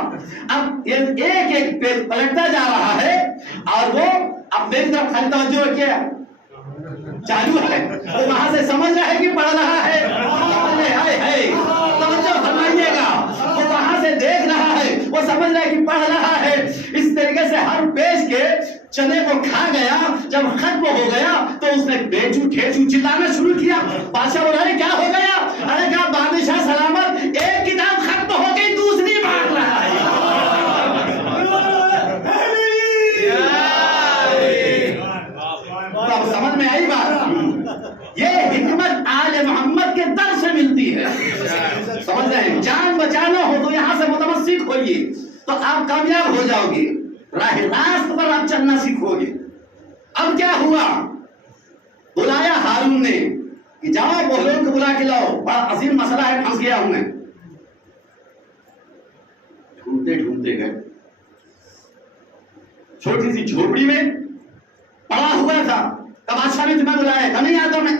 اب ایک ایک پیج پلٹتا جا رہا ہے اور وہ اب میری طرف خالی توجہ کیا چالو ہے. وہ وہاں سے سمجھ رہا ہے کہ پڑھ رہا ہے. توجہ فرمائیے گا. وہ وہاں سے دیکھ رہا ہے، وہ سمجھ رہا ہے کہ پڑھ رہا ہے. اس طریقے سے ہر پیج کے چنے کو کھا گیا. جب ختم ہو گیا تو اس نے بیچو ٹھیچو چلانا شروع کیا. بادشاہ بولا کیا ہو گیا؟ ارے کہا بادشاہ سلامت، ایک کتاب ختم ہو گئی دوسری مانگ رہا ہے. اب سمجھ میں آئی بات. یہ حکمت آل محمد کے در سے ملتی ہے. سمجھ رہے ہیں. جان بچانا ہو تو یہاں سے متمسک ہوئیے تو آپ کامیاب ہو جاؤ گے، راہ راست پر آپ چلنا سیکھو گے. اب کیا ہوا؟ بلایا ہارون نے کہ جاؤ بہلول کو بلا کے لاؤ، بڑا عظیم مسئلہ ہے، پھنس گیا ہوں میں. ڈھونڈتے ڈھونڈتے گئے، چھوٹی سی جھوپڑی میں پڑا ہوا تھا. تب بادشاہ نے تمہیں بلایا، کہ نہیں آتا میں.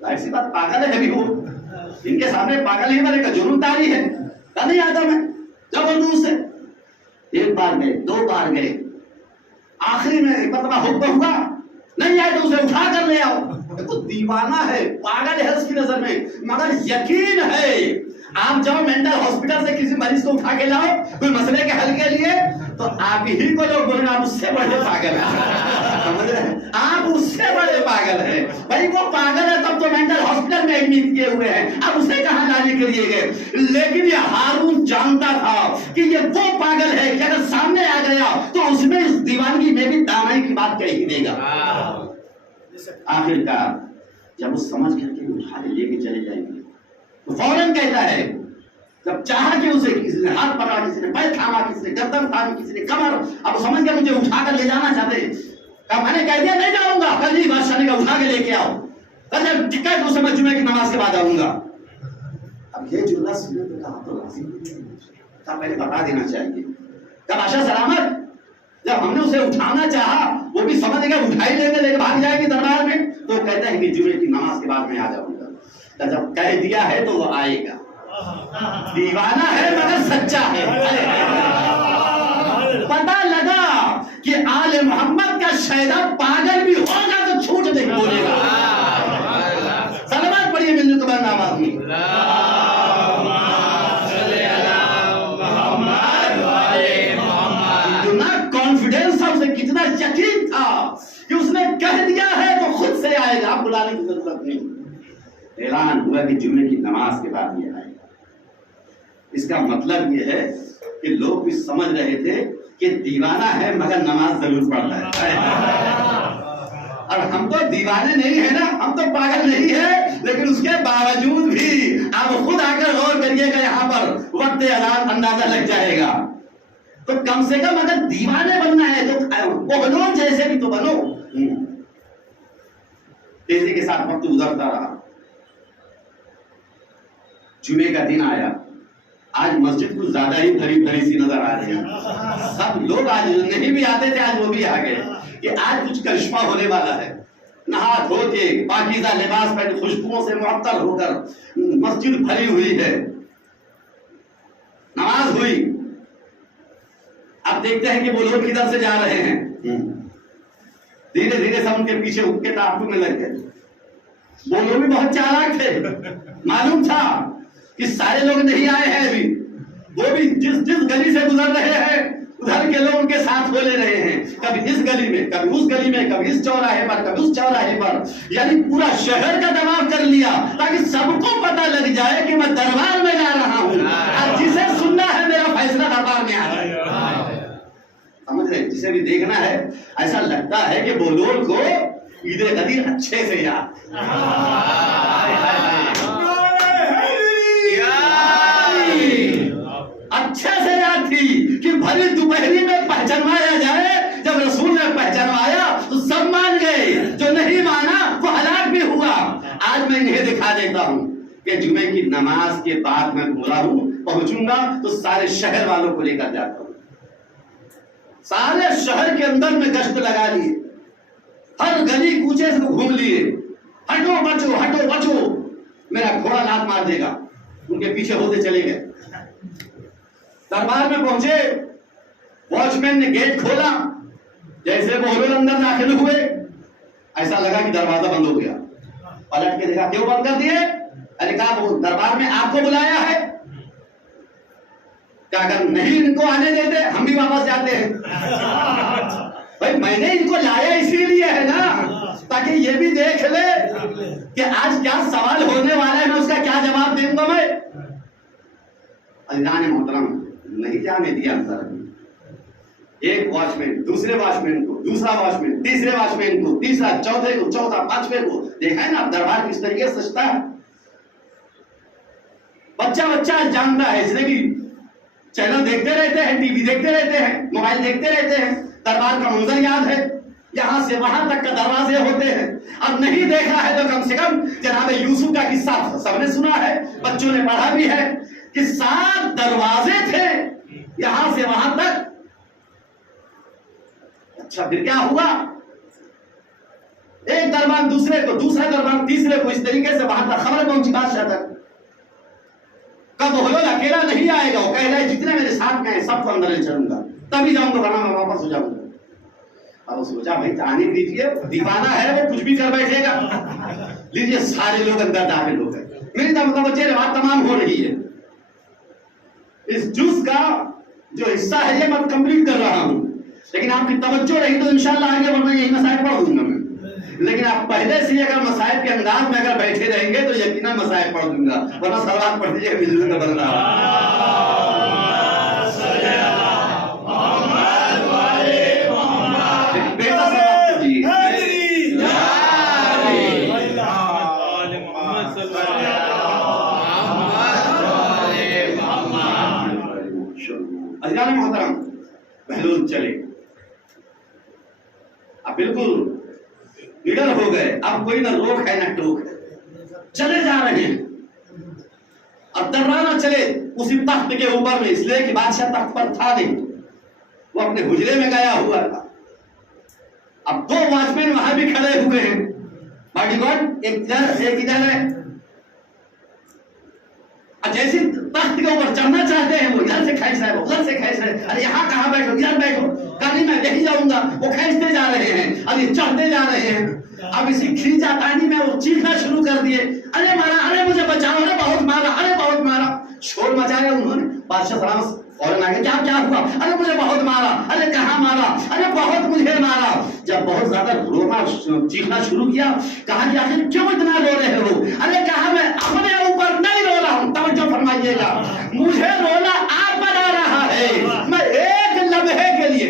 ظاہر سی بات پاگل ہے بھی وہ، ان کے سامنے پاگل ہی بنے گا، جنون تاری ہے، نہیں آتا میں جب وہ دور سے 1 بار گئے 2 بار گئے، آخری میں ایک مرتبہ حکم ہوا نہیں آئے تو اسے اٹھا کر لے آؤ. دیکھو دیوانہ ہے، پاگل ہے اس کی نظر میں، مگر یقین ہے آپ جاؤ مینٹل ہاسپٹل سے کسی مریض کو اٹھا کے لاؤ کوئی مسئلے کے حل کے لیے تو آپ ہی کو لوگ بولیں آپ اس سے بڑے پاگل ہیں، سمجھ رہے ہیں، آپ اس سے بڑے پاگل ہیں. بھائی وہ پاگل ہے تب تو مینٹل ہاسپٹل میں ایڈمٹ کیے ہوئے ہیں، اب اسے کہاں لانے کے لیے گئے. لیکن یہ ہارون جانتا تھا کہ یہ وہ پاگل ہے کہ اگر سامنے آ گیا تو اس میں اس دیوانگی میں بھی دانائی کی بات کہہ ہی دے گا. آخر کار جب وہ سمجھ گیا کہ اٹھا لے کے چلے جائیں گے تو فوراً کہتا ہے، جب چاہا کہ اسے کسی نے ہاتھ پکڑا، کسی نے پیر تھاما، کسی نے گردن تھامی، کسی نے کمر، اب وہ سمجھ گیا مجھے اٹھا کر لے جانا چاہتے ہیں. کہا میں نے کہہ دیا نہیں جاؤں گا، کل ہی بادشاہ نے کہا اٹھا کے لے کے آؤ، کل جب ٹکا تو اسے میں جمعے کی نماز کے بعد آؤں گا. اب یہ جملہ سننے تو کہا تو لازم تھا، پہلے بتا دینا چاہیے. کہا بادشاہ سلامت، جب ہم نے اسے اٹھانا چاہا وہ بھی سمجھ گیا اٹھائی لے کے بھاگ جائے گی دربار میں، تو کہتا ہے کہ جمعے کی نماز کے بعد میں آ جاؤں گا. جب کہہ دیا ہے تو وہ آئے گا. دیوانہ ہے مگر سچا ہے. پتہ لگا کہ آل محمد کا شہدا پاگل بھی ہوگا تو جھوٹ نہیں بولے گا. سلامات پڑھیے ملنے کے بعد آواز میں کتنا یقین تھا کہ اس نے کہہ دیا ہے تو خود سے آئے گا، آپ بلانے کی ضرورت نہیں. اعلان ہوا کہ جمعے کی نماز کے بعد یہ آئے گا. اس کا مطلب یہ ہے کہ لوگ بھی سمجھ رہے تھے کہ دیوانہ ہے مگر نماز ضرور پڑھتا ہے. اور ہم تو دیوانے نہیں ہیں نا، ہم تو پاگل نہیں ہیں، لیکن اس کے باوجود بھی آپ خود آ کر غور کریے گا، یہاں پر وقت اذان اندازہ لگ جائے گا. تو کم سے کم اگر دیوانے بننا ہے تو بہنوں جیسے بھی تو بنو. تیزی کے ساتھ وقت گزرتا رہا، جمعے کا دن آیا. آج مسجد کچھ زیادہ ہی بھری بھری سی نظر آ رہی ہے. سب لوگ آج نہیں بھی آتے تھے، آج وہ بھی آ گئے کہ آج کچھ کرشمہ ہونے والا ہے. نہا دھو کے پاکیزہ لباس پہن خوشبوؤں سے معطر ہو کر مسجد بھری ہوئی ہے. نماز ہوئی. اب دیکھتے ہیں کہ وہ لوگ کدھر سے جا رہے ہیں. دھیرے دھیرے سب ان کے پیچھے ان کے تعاقب میں لگ گئے. وہ لوگ بھی بہت چالاک تھے، معلوم تھا کہ سارے لوگ نہیں آئے ہیں ابھی. وہ بھی جس گلی سے گزر رہے ہیں ادھر کے لوگ ان کے ساتھ بولے رہے ہیں، کبھی اس گلی میں کبھی اس گلی میں، کبھی اس چوراہے پر کبھی اس چوراہے پر. یعنی پورا شہر کا دباؤ کر لیا تاکہ سب کو پتہ لگ جائے کہ میں دربار میں جا رہا ہوں اور جسے سننا ہے میرا فیصلہ دربار میں آ جائے. سمجھ رہے، جسے بھی دیکھنا ہے ایسا لگتا ہے کہ وہ لوگ کو عید قدیر اچھے سے یاد، اچھے سے یاد تھی کہ بھری دوپہری میں پہچانوایا جائے. جب رسول نے پہچانوایا تو سب مان گئے، جو نہیں مانا وہ ہلاک بھی ہوا. آج میں انہیں دکھا دیتا ہوں کہ جمعے کی نماز کے بعد میں بولا ہوں پہنچوں گا تو سارے شہر والوں کو لے کر جاتا ہوں. سارے شہر کے اندر میں گشت لگا لیے، ہر گلی کوچے سے گھوم لیے. ہٹو بچو ہٹو بچو، میرا گھوڑا لات مار دے گا. ان کے پیچھے ہوتے چلے گئے. دربار میں پہنچے، واچ مین نے گیٹ کھولا. جیسے بہلول اندر داخل ہوئے ایسا لگا کہ دروازہ بند ہو گیا. پلٹ کے دیکھا کیوں بند کر دیے؟ نے کہا وہ دربار میں آپ کو بلایا ہے، کہ اگر نہیں ان کو آنے دیتے ہم بھی واپس جاتے ہیں. بھائی میں نے ان کو لایا اسی لیے ہے نا تاکہ یہ بھی دیکھ لے کہ آج کیا سوال ہونے والا ہے، میں اس کا کیا جواب دوں گا. میں عزیزان محترم نہیں جانے دیا اندر. ایک واچ مین دوسرے واچ مین کو، دوسرا واچ مین تیسرے واچ مین کو، تیسرا چوتھے کو، چوتھا پانچویں کو. دیکھا ہے نا دربار کس طریقے سے سجتا ہے. بچہ بچہ جانتا ہے، اس نے کہ چینل دیکھتے رہتے ہیں، ٹی وی دیکھتے رہتے ہیں، موبائل دیکھتے رہتے ہیں. دربار کا منظر یاد ہے، یہاں سے وہاں تک کا دروازے ہوتے ہیں. اب نہیں دیکھا ہے تو کم سے کم جناب یوسف کا قصہ سب نے سنا ہے، بچوں نے پڑھا بھی ہے کہ 7 دروازے تھے یہاں سے وہاں تک. اچھا پھر کیا ہوا؟ ایک دربان دوسرے کو، دوسرا دربان تیسرے کو، اس طریقے سے وہاں تک خبر پہنچی بادشاہ تک. کب بہلول اکیلا نہیں آئے گا، وہ کہہ رہے جتنے میرے ساتھ میں ہیں سب کو اندر لے چلوں گا، تبھی جاؤں گا ورنہ میں واپس ہو جاؤں گا. اب وہ سوچا بھائی آنے دیجیے، دیوانہ ہے وہ کچھ بھی کر بیٹھے گا. لیجیے سارے لوگ اندر داخل ہو گئے. میری توجہ بات تمام ہو رہی ہے. اس جز کا جو حصہ ہے یہ میں کمپلیٹ کر رہا ہوں، لیکن آپ کی توجہ رہی تو انشاءاللہ آگے ورنہ یہی مسائل پڑھ دوں گا میں. لیکن آپ پہلے سے اگر مسائل کے انداز میں اگر بیٹھے رہیں گے تو یقیناً مسائل پڑھ دوں گا، ورنہ سلوات پڑھ دیجیے مجھے کا بندہ. عزیزان محترم، بہلول چلے، اب بالکل نڈر ہو گئے. اب کوئی نہ روک ہے نہ ٹوک ہے، چلے جا رہے ہیں. اب درانہ چلے اسی تخت کے اوپر میں، اس لیے کہ بادشاہ تخت پر تھا نہیں، وہ اپنے حجرے میں گیا ہوا تھا. اب دو واچمین وہاں بھی کھڑے ہوئے ہیں، باڈی گارڈ ایک ادھر ہے. جیسے تخت کے اوپر چڑھنا چاہتے ہیں وہ ادھر سے کھینچ رہے، وہ ادھر سے کھینچ رہے. ارے یہاں کہاں بیٹھو، ادھر بیٹھو. کہیں میں نہیں جاؤں گا، وہ کھینچتے جا رہے ہیں، ابھی چڑھتے جا رہے ہیں. اب اسی کھینچا تانی میں وہ چیخنا شروع کر دیے، ارے مارا، ارے مجھے بچاؤ، ارے بہت مارا، ارے بہت مارا. شور مچایا انہوں نے. بادشاہ سلام فوراً آگے، کیا ہوا؟ ارے مجھے بہت مارا. ارے کہاں مارا؟ ارے بہت مجھے مارا. جب بہت زیادہ رونا چیخنا شروع کیا، کہا کہ آخر کیوں اتنا رو رہے ہو؟ ارے کہا میں اپنے اوپر نہیں رو رہا ہوں، توجہ فرمائیے گا، مجھے رونا آپ پر آ رہا ہے. میں ایک لمحے کے لیے،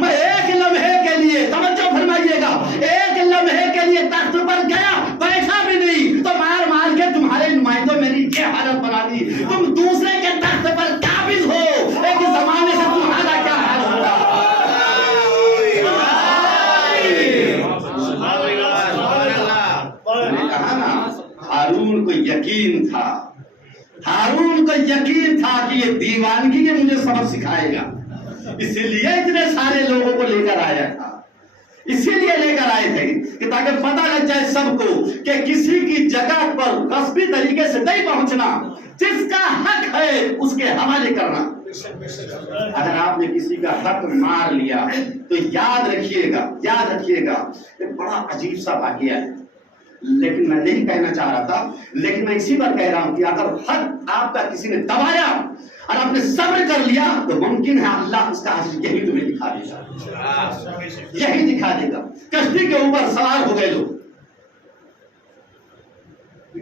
میں ایک لمحے کے لیے، توجہ فرمائیے گا، ایک لمحے کے لیے تخت پر گیا، بیٹھا بھی نہیں تو مار مار کے تمہارے نمائندوں میری یہ حالت بنا دی. تم دوسرے کے تخت پر قابض ہو، ایک زمانے سے تمہارا کیا حال ہوگا. میں نے کہا نا، ہارون کو یقین تھا، ہارون کو یقین تھا کہ یہ دیوانگی یہ مجھے سبق سکھائے گا، اسی لیے اتنے سارے لوگوں کو لے کر آیا تھا. اسی لیے لے کر آئے تھے کہ تاکہ پتہ لگ جائے سب کو کہ کسی کی جگہ پر غصبی طریقے سے نہیں پہنچنا، جس کا حق ہے اس کے حوالے کرنا. اگر آپ نے کسی کا حق مار لیا تو یاد رکھیے گا یہ بڑا عجیب سا واقعہ ہے، لیکن میں نہیں کہنا چاہ رہا تھا، لیکن میں اسی پر کہہ رہا ہوں کہ اگر حق آپ کا کسی نے دبایا اور آپ نے صبر کر لیا تو ممکن ہے اللہ اس کا حاصل یہی تمہیں دکھا دے گا، یہی دکھا دے گا. کشتی کے اوپر سوار ہو گئے لوگ،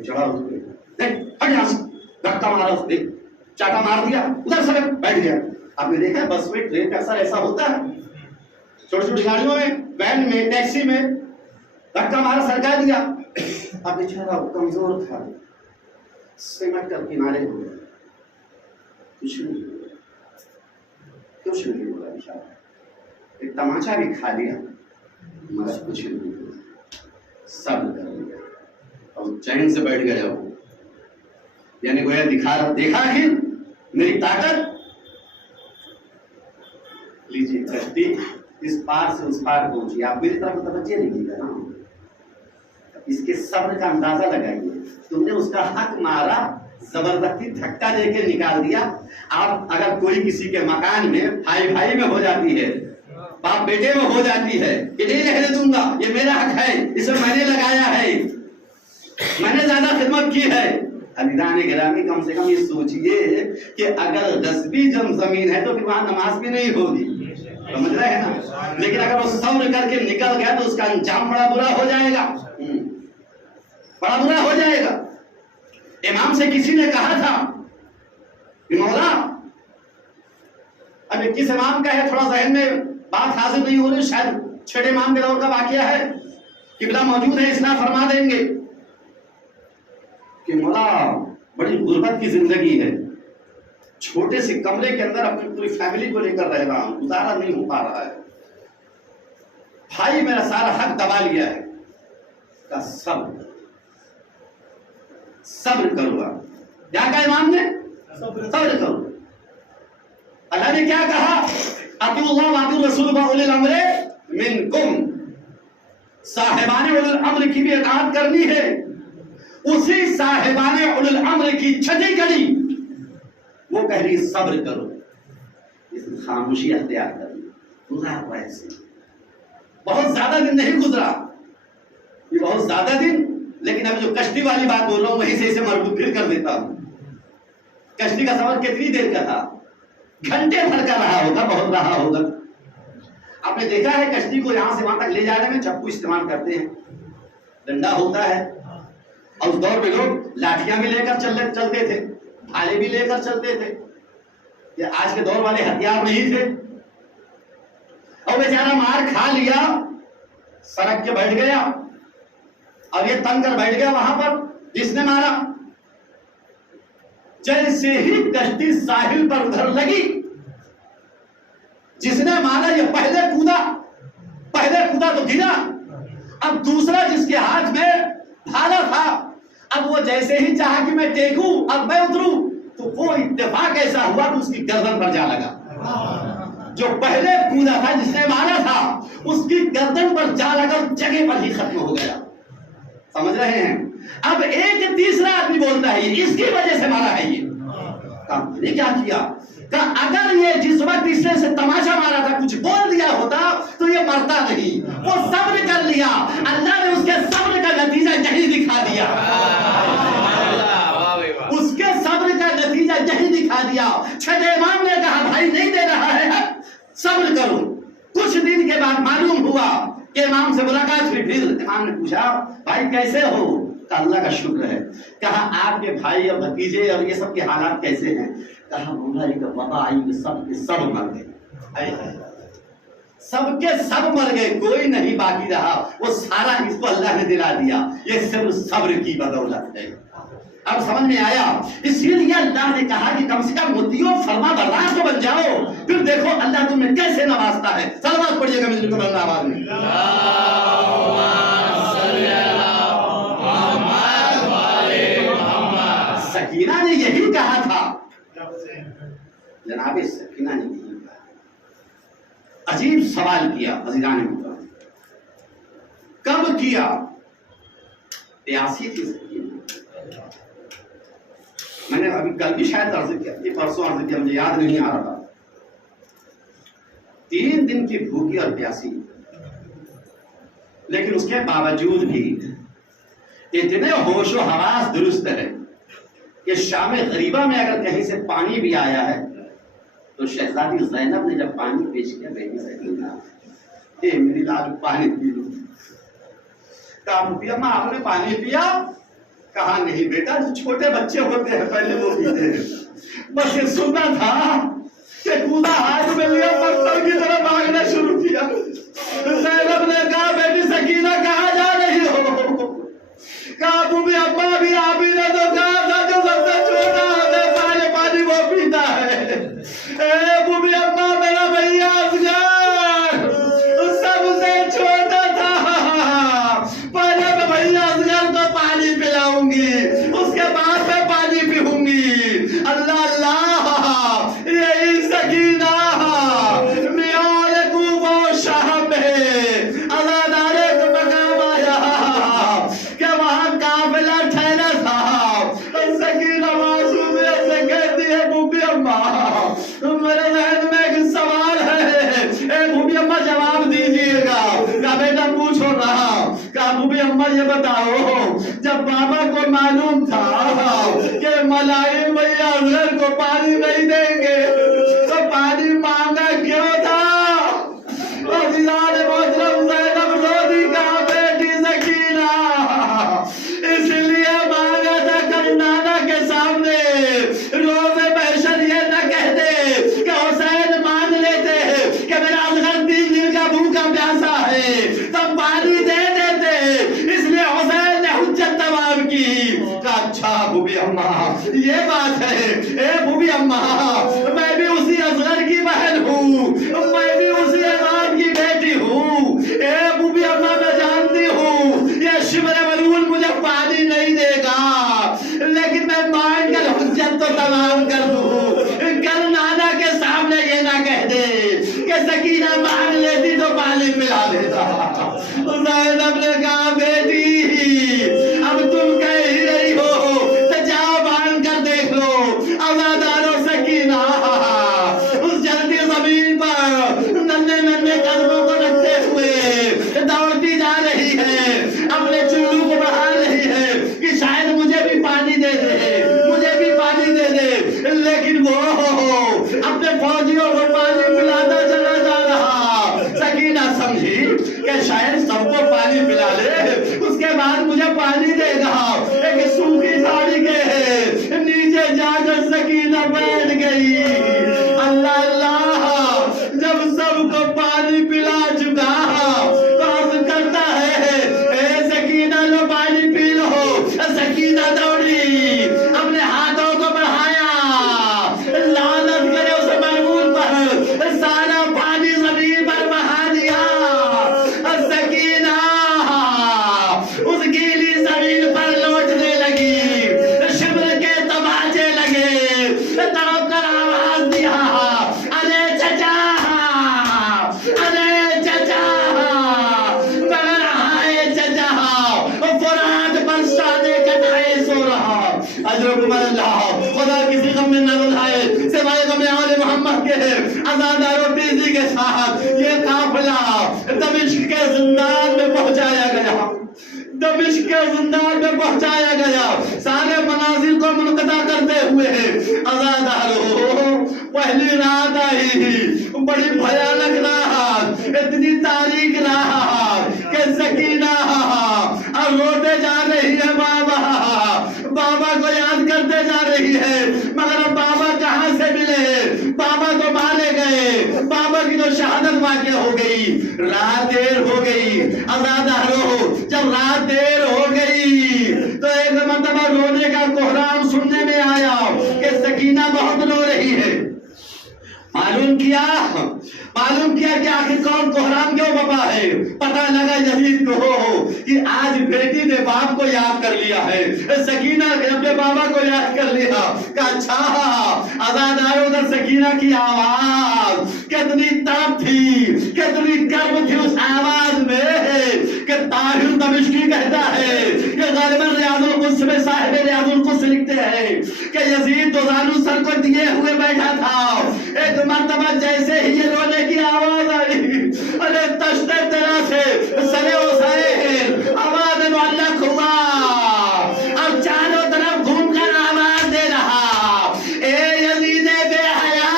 چڑھا اس پہ، ہٹ یہاں سے، دھکا مارا اس پہ، چاٹا مار دیا، ادھر سے بیٹھ گیا. آپ نے دیکھا بس میں ٹرین کا اثر ایسا ہوتا ہے، چھوٹی چھوٹی گاڑیوں میں، وین میں، ٹیکسی میں دھکا مارا، سرکا دیا. اب بیچارہ کمزور تھا، سمٹ کر کنارے ہو گیا، کچھ نہیں ہوا. بیچارہ ایک تماچا بھی کھا لیا مگر کچھ نہیں ہوا، صبر کر لیا اور چین سے بیٹھ گیا. وہ یعنی گویا دیکھا کہ میری طاقت. لیجیے کشتی اس پار سے اس پار پہنچی، آپ میری طرف توجہ نہیں کی نا، اس کے صبر کا اندازہ لگائیے. تم نے اس کا حق مارا، زبردستی دھکا دے کے نکال دیا. آپ اگر کوئی کسی کے مکان میں بھائی میں ہو جاتی ہے، باپ بیٹے میں ہو جاتی ہے کہ نہیں رہنے دوں گا، یہ میرا حق ہے، اسے میں نے لگایا ہے، میں نے زیادہ خدمت کی ہے. عزیزان گرامی کم سے کم یہ سوچئے کہ اگر غصبی زمین ہے تو پھر وہاں نماز بھی نہیں ہوگی، سمجھ رہے ہیں نا. لیکن اگر وہ صبر کر کے نکل گیا تو اس کا انجام بڑا برا ہو جائے گا، بڑا برا ہو جائے گا. امام سے کسی نے کہا تھا کہ مولا، اب کس امام کا ہے تھوڑا ذہن میں بات حاضر نہیں ہو رہی، شاید چھٹے امام کے دور کا واقعہ ہے، قبلہ موجود ہے، اصلاح فرما دیں گے کہ مولا بڑی غربت کی زندگی ہے، چھوٹے سے کمرے کے اندر اپنی پوری فیملی کو لے کر رہ رہا ہوں، گزارا نہیں ہو پا رہا ہے، بھائی میرا سارا حق دبا لیا ہے. کا صبر کرو. کیا کہا امام نے؟ صبر کرو. اللہ نے کیا کہا؟ اطیعوا اللہ واطیعوا الرسول واولی الامر منکم. صاحبان اولو الامر کی بھی اطاعت کرنی ہے، اسی صاحبان اولو الامر کی چھٹی کڑی وہ کہہ رہی صبر کرو، اس میں خاموشی اختیار کرنی۔ گزرا ہوا ایسے بہت زیادہ دن نہیں گزرا، یہ بہت زیادہ دن، لیکن اب جو کشتی والی بات بول رہا ہوں وہیں سے اسے مربوط پھر کر دیتا ہوں۔ کشتی کا سفر کتنی دیر کا تھا؟ گھنٹے بھر کا رہا ہوگا، بہت رہا ہوگا۔ آپ نے دیکھا ہے کشتی کو یہاں سے وہاں تک لے جانے میں چپو استعمال کرتے ہیں، ڈنڈا ہوتا ہے، اور اس دور میں لوگ لاٹھیاں بھی لے کر چلتے تھے، بھالے بھی لے کر چلتے تھے، یہ آج کے دور والے ہتھیار نہیں تھے۔ اور بیچارہ مار کھا لیا، سڑک کے بیٹھ گیا، اب یہ تنگ کر بیٹھ گیا وہاں پر جس نے مارا۔ جیسے ہی کشتی ساحل پر ادھر لگی، جس نے مارا یہ پہلے کودا تو گرا، اب دوسرا جس کے ہاتھ میں بھالا تھا، اب وہ جیسے ہی چاہا کہ میں ٹیکوں اب میں اتروں، تو وہ اتفاق ایسا ہوا کہ اس کی گردن پر جا لگا۔ جو پہلے کودا تھا جس نے مارا تھا، اس کی گردن پر جا لگا، جگہ پر ہی ختم ہو گیا۔ سمجھ رہے ہیں؟ اب ایک تیسرا آدمی بولتا ہے یہ اس کی وجہ سے مارا ہے، یہ کام نے کیا کیا کہ اگر یہ جس وقت اس نے سے تماشا مارا تھا کچھ بول دیا ہوتا تو یہ مرتا نہیں، وہ صبر کر لیا، اللہ نے اس کے صبر کا نتیجہ یہی دکھا دیا، اس کے صبر کا نتیجہ یہی دکھا دیا۔ چھٹے امام نے کہا بھائی نہیں دے رہا ہے صبر کرو۔ کچھ دن کے بعد معلوم ہوا کہ امام سے ملاقات ہوئی، پھر امام نے پوچھا بھائی کیسے ہو؟ کہا اللہ کا شکر ہے۔ کہا آپ کے بھائی اور بھتیجے اور یہ سب کے حالات کیسے ہیں؟ کہا بیماری کا وبا آئی، سب کے سب مر گئے، سب کے سب مر گئے، کوئی نہیں باقی رہا، وہ سارا اس کو اللہ نے دلا دیا، یہ صرف صبر کی بدولت ہے۔ اب سمجھ میں آیا؟ اسی لیے اللہ نے کہا کہ کم سے کم متیوں فرما بردار تو بن جاؤ، پھر دیکھو اللہ تمہیں کیسے نوازتا ہے۔ صلوات پڑھیے گا مجھے کو بلند آواز میں۔ سکینہ نے یہی کہا تھا، جناب سکینہ نے یہی کہا۔ عجیب سوال کیا عزیزان محترم، کب کیا؟ پیاسی تھی سکینہ، میں نے ابھی کل بھی شاید عرض کیا، یہ پرسوں عرض کیا، مجھے یاد نہیں آ رہا۔ 3 دن کی بھوکی اور پیاسی، لیکن اس کے باوجود بھی اتنے ہوش و حواس درست ہے کہ شام غریبہ میں اگر کہیں سے پانی بھی آیا ہے تو شہزادی زینب نے جب پانی پیش کیا، بیٹی سکینہ اے میری لال پانی پی لو۔ کہا مفتی اماں آپ نے پانی پیا؟ کہا نہیں بیٹا، جو چھوٹے بچے ہوتے ہیں پہلے وہ پیتے ہیں، بس یہ سننا تھا کہ کودا ہاتھ میں لیا، پتھر کی طرف بھاگنا شروع کیا۔ زینب نے کہا بیٹی سکینہ کہاں جا رہی ہو؟ کہا ابو بھی اماں بھی آپ ہی نے تو کہا تھا جو سب سے چھوٹا ہوتا ہے سارے پانی وہ پیتا ہے۔ اے ابو بھی اماں میرا بھیا اصغر سب سے چھوٹا تھا، پہلے میں بھیا اصغر کو پانی پلاؤں گی، اس کے بعد میں پانی پیوں گی۔ اللہ اللہ، یہی سکینہ میال کوفہ و شام میں ازادارے کو مقام آیا کہ وہاں قافلہ ٹھہرا تھا۔ سکینہ معصومیت سے کہتی ہے بوبی اماں میرے ذہن میں ایک سوال ہے، اے بوبی اماں جواب دیجیے گا۔ کہا بیٹا پوچھو رہا۔ کہا بوبی اماں یہ بتاؤ، جب بابا کو معلوم تھا کہ ملائم بھیا اصغر کو پانی نہیں دیں گے تو پانی مانگا کیوں تھا؟ عزیزان محترم زینب روزی کہا بیٹی سکینہ اس لیے مانگا تھا کہ نانا کے سامنے روز محشر یہ نہ کہہ دے کہ حسین مانگ لیتے کہ میرا اصغر 3 دن کا بھوکا پیاسا ہے، تب پانی دے دیتے، اس لیے حسین نے حجت تمام کی۔ کہا اچھا بوبی اماں یہ بات ہے۔ اے بوبی اماں میں بھی اسی اصغر کی بہن ہوں، میں بھی اسی امام کی بیٹی ہوں۔ اے بوبی اماں میں جانتی ہوں یہ شمر ملول مجھے پانی نہیں دے گا، لیکن میں مانگ کر حجت تو تمام کر دوں، کل نانا کے سامنے یہ نہ کہہ دے کہ سکینہ مانگ لیتی تو پانی ملا دیتا۔ زینب نے کہا بیٹی اب تم کہہ ہی رہی ہو تو جاؤ باندھ کر دیکھ لو عزادارو سکینہ اس جلدی زمین پر ننھے ننھے قدموں کو رکھتے ہوئے دوڑتی جا رہی ہے اپنے چولو کو بڑھا رہی ہے کہ شاید مجھے بھی پانی دے دے مجھے بھی پانی دے دے لیکن وہ اپنے فوجیوں کو پانی پلاتا چلا جا رہا سکینہ سمجھی کہ شاید سب کو پانی پلا لے اس کے بعد مجھے پانی دے گا ایک سوکھی ساڑی کے نیچے جا کر سکینہ بیٹھ گئی اللہ اللہ جب سب کو پانی پلا چکا عرض کرتا ہے اے سکینہ لو پانی پی لو سکینہ دوڑی اپنے ہاتھوں کو بڑھایا لعنت کرے اس مرغول پر سارا پانی زمین پر بہا دیا سکینہ اس گیلی زمین پر لوٹنے لگی شبر کے تماچے لگے تڑپ کر آواز دیا ارے چچا ارے چچا مگر آئے چچا فرات پر شادے کٹائے سو رہا اجرکم اللہ خدا کسی غم میں نہ رلائے سوائے غم آل محمد کے عزادارو تیزی کے ساتھ یہ قافلہ دمشق کے زندان میں پہنچایا گیا دمشق کے زندان میں پہنچایا گیا سارے مناظر کو منقطع کرتے ہوئے عزادارو پہلی رات آئی بڑی بھیانک رات اتنی تاریک رات کہ سکینہ اور روتے جا رہی ہے بابا کو یاد کرتے جا رہی ہے مگر اب بابا کہاں سے ملے بابا تو مارے گئے بابا کی تو شہادت واقع ہو گئی رات دیر ہو گئی عزادارو جب رات دیر ہو گئی تو ایک مرتبہ رونے کا کوہرام سننے میں آیا کہ سکینہ بہت رو رہی ہے معلوم کیا کہ آخر کون کوہرام کیوں بپا ہے پتہ لگا یزید کو کہ آج بیٹی نے باپ کو یاد کر لیا ہے سکینہ نے اپنے بابا کو یاد کر لیا کہ اچھا عزادارو ادھر سکینہ کی آواز کتنی تڑپ تھی کتنی کرب تھی اس آواز میں کہ طاہر دمشقی کہتا ہے کہ غالباً ریاض القدس میں صاحب ریاض القدس لکھتے ہیں کہ یزید تو زانو سر کو دیے ہوئے بیٹھا تھا ایک مرتبہ جیسے ہی یہ رونے کی آواز آئی ارے تشتے طرح سے سرے حسین آواز معلق ہوا اب چاروں طرف گھوم کر آواز دے رہا اے یزید بے حیا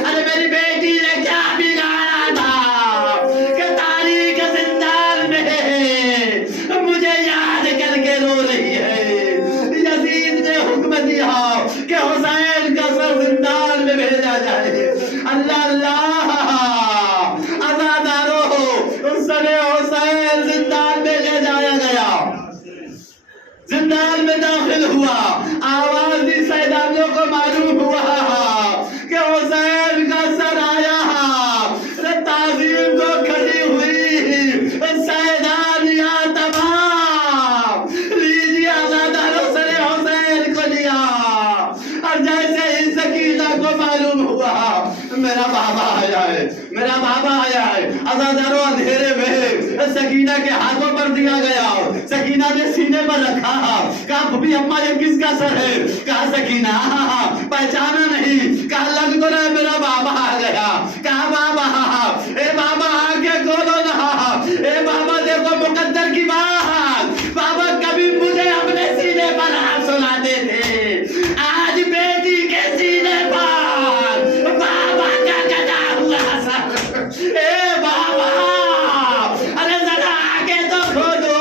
ارے میری بیٹی نے کیا بگاڑا تھا کہ تاریخ زندان میں مجھے یاد کر کے رو رہی ہے یزید نے حکم دیا کہ حسین کا سر زندان میں بھیجا جائے اللہ اللہ عزادارو سر حسین زندان میں لے جایا گیا زندان میں داخل ہوا آواز دی سیدانیوں کو معلوم ہوا کہ حسین کا سر آیا تعظیم کو کھڑی ہوئی سیدانیاں تمام لیجیے عزادارو سر حسین کو لیا اور جیسے ہی سکینہ کو معلوم ہوا میرا بابا آیا ہے میرا بابا آیا ہے عزادارو اندھیرے میں سکینہ کے ہاتھوں پر دیا گیا سکینہ نے سینے پر رکھا کہا بھبی اماں یہ کس کا سر ہے کہا سکینہ پہچانا نہیں کہا لگ تو رہا میرا بابا آ گیا کہا بابا اے بابا آگے کھولو نا اے بابا دیکھو مقدر کی بات بابا کبھی مجھے اپنے سینے پر ہاتھ سلاتے تھے آج بیٹی کے سینے پر بابا کا کٹا ہوا سر اے بابا ارے ذرا آگے تو کھولو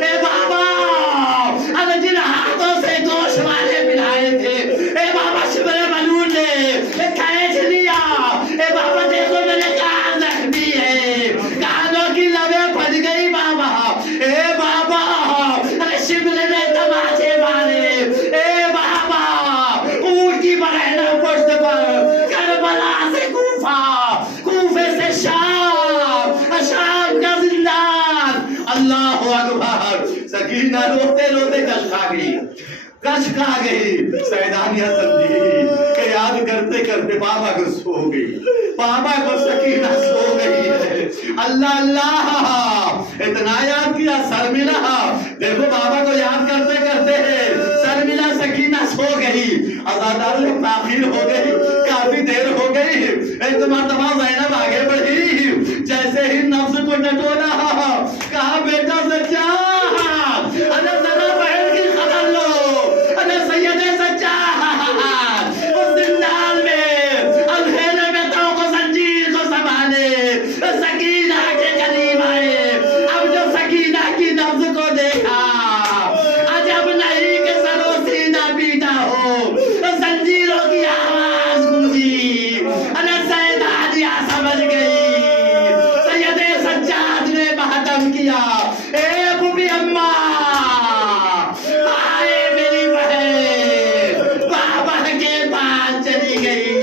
اے بابا ارے جن ہاتھوں سے گوشت والے ملائے تھے اے بابا شبر ملون نے کھینچ لیا اے بابا دیکھو میرے کان زخمی ہے کانوں کی لبیں پھٹ گئی بابا اے بابا ارے شبر نے تماچے مارے اے بابا اونٹ کی بڑھنا پشت پر کربلا سے کوفے سے شام کا زندان اللہ اکبر سکینہ روتے روتے کش کھا گئی سیدانیہ سمجھی کہ یاد کرتے کرتے بابا کو سو گئی بابا کو سکینہ سو گئی ہے اللہ اللہ اتنا یاد کیا سر ملا. دیکھو بابا کو یاد کرتے کرتے سر ملا. سکینہ سو گئی. عزادار تاخیر ہو گئی, کافی دیر ہو گئی. ایک مرتبہ زینب آگے بڑھی, جیسے ہی نفس کو ٹٹولا, کہا بیٹا سجاد ارے ذرا بہن کی خبر لو. ارے سید سجاد اس زندان میں اندھیرے میں تو کو زنجیر کو سنبھالے سکینہ کے قریب آئے. اب جو سکینہ کی نبض کو دیکھا, عجب نہیں کہ سر و سینہ پیٹا ہو, زنجیروں کی آواز گونجی. ارے سیدانیہ سمجھ گئی, سید سجاد نے ماتم کیا. اے بوبی اماں آئے میری بہن, بابا کے پاس چلی گئی.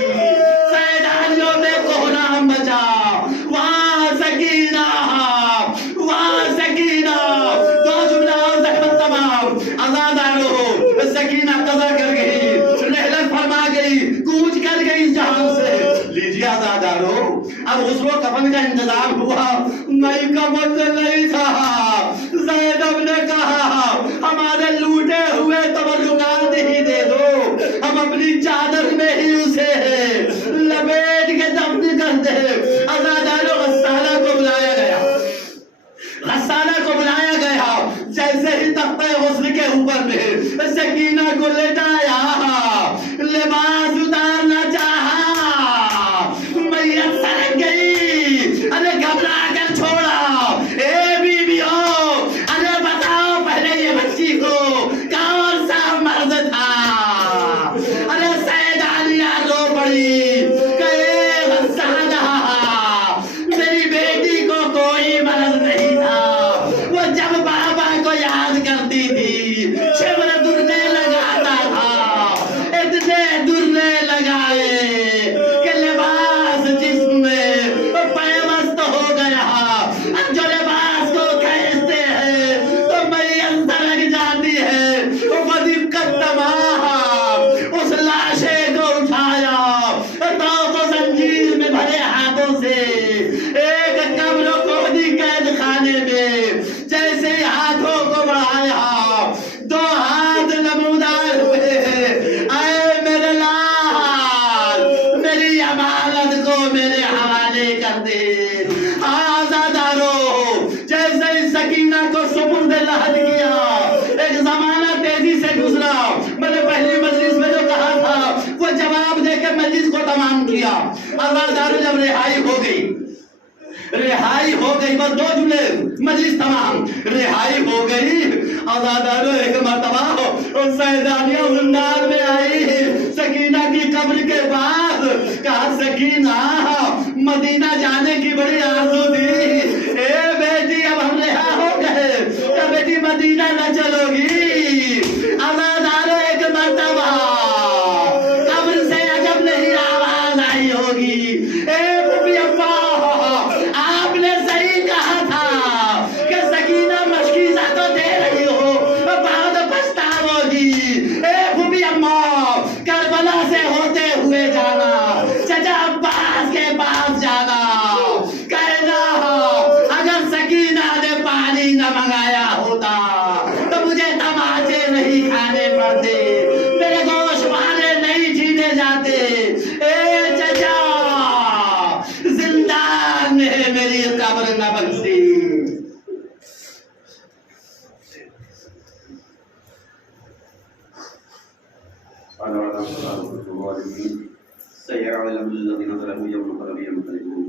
سیدانیوں میں کوہرام بچا. وہاں سکینہ, وہاں سکینہ. دو جملہ اور زحمت تمام. عزادارو سکینہ قضا کر گئی, رحلت فرما گئی, کوچ کر گئی جہاں سے. لیجیے عزادارو, اب غسل و کفن کا انتظام ہوا. میں کفن نہیں تھا. زینب نے کہا ہمارے لوٹے ہوئے تبرکات ہی دے دو, ہم اپنی چادر میں ہی اسے لپیٹ کے دفن کر دے. عزادارو غسالہ کو بلایا گیا, غسالہ کو بلایا گیا. جیسے ہی تختہ غسل کے اوپر میں سکینہ کو لٹایا, لباس اتارنا چاہا, میت سرک گئی. ارے گھبرا کر چھوڑا. اے بیویوں, ارے بتاؤ پہلے یہ بچی کو کون سا مرد تھا. ارے سیدانیہ رو پڑی کہ اے غسالہ, میری بیٹی کو کوئی مرض نہیں تھا. وہ جب بابا کو یاد کرتی تھی شبر درنے لگاتا تھا, اتنے درنے لگائے کہ لباس جسم میں پیوست ہو گیا. جو لباس کو کھینچتے ہیں تو میت سرک جاتی ہے. وہ دقت تمام اس لاشے کو اٹھایا, تو زنجیر میں بھرے ہاتھوں سے ایک قبر کو دی قید خانے میں. جیسے ہی ہاتھوں کو بڑھایا, دو ہاتھ نمودار ہوئے. اے میرے لال, میری امانت کو میرے حوالے کر دے. آزادارو, جیسے ہی سکینہ کو سپرد لحد کیا, ایک زمانہ تیزی سے گزرا. میں نے پہلی مجلس میں جو کہا تھا وہ جواب دے کے مجلس کو تمام کیا. آزادارو جب رہائی ہو گئی, رہائی ہو گئی, بس دو جملے, مجلس تمام. رہائی ہو گئی. عزادارو ایک مرتبہ سیدانیہ زندان میں آئی سکینہ کی قبر کے پاس. کہا سکینہ مدینہ جانے کی بڑی آرزو تھی. اے بیٹی اب ہم رہا ہو گئے, کیا بیٹی مدینہ نہ چلو گی. عزادارو ایک مرتبہ قبر سے عجب نہیں آواز آئی ہوگی. اے بوبی اماں, آپ نے صحیح کہا تھا کہ سکینہ مشکیزہ تو دے رہی ہو, بعد پچھتاؤ گی. اے بوبی اماں, کربلا سے ہوتے ہوئے جانا, چچا عباس کے پاس جانا, کہنا اگر سکینہ نے پانی نہ منگایا ہوتا تو مجھے تماچے نہیں کھانے پڑتے, میرے گوشت والے نہیں چھینے جاتے. اے چچا, زندان میں میری قبر نہ بنتی. سيعلم الذين ظلموا يوم القيامة ينقلبون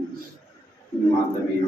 مع الذين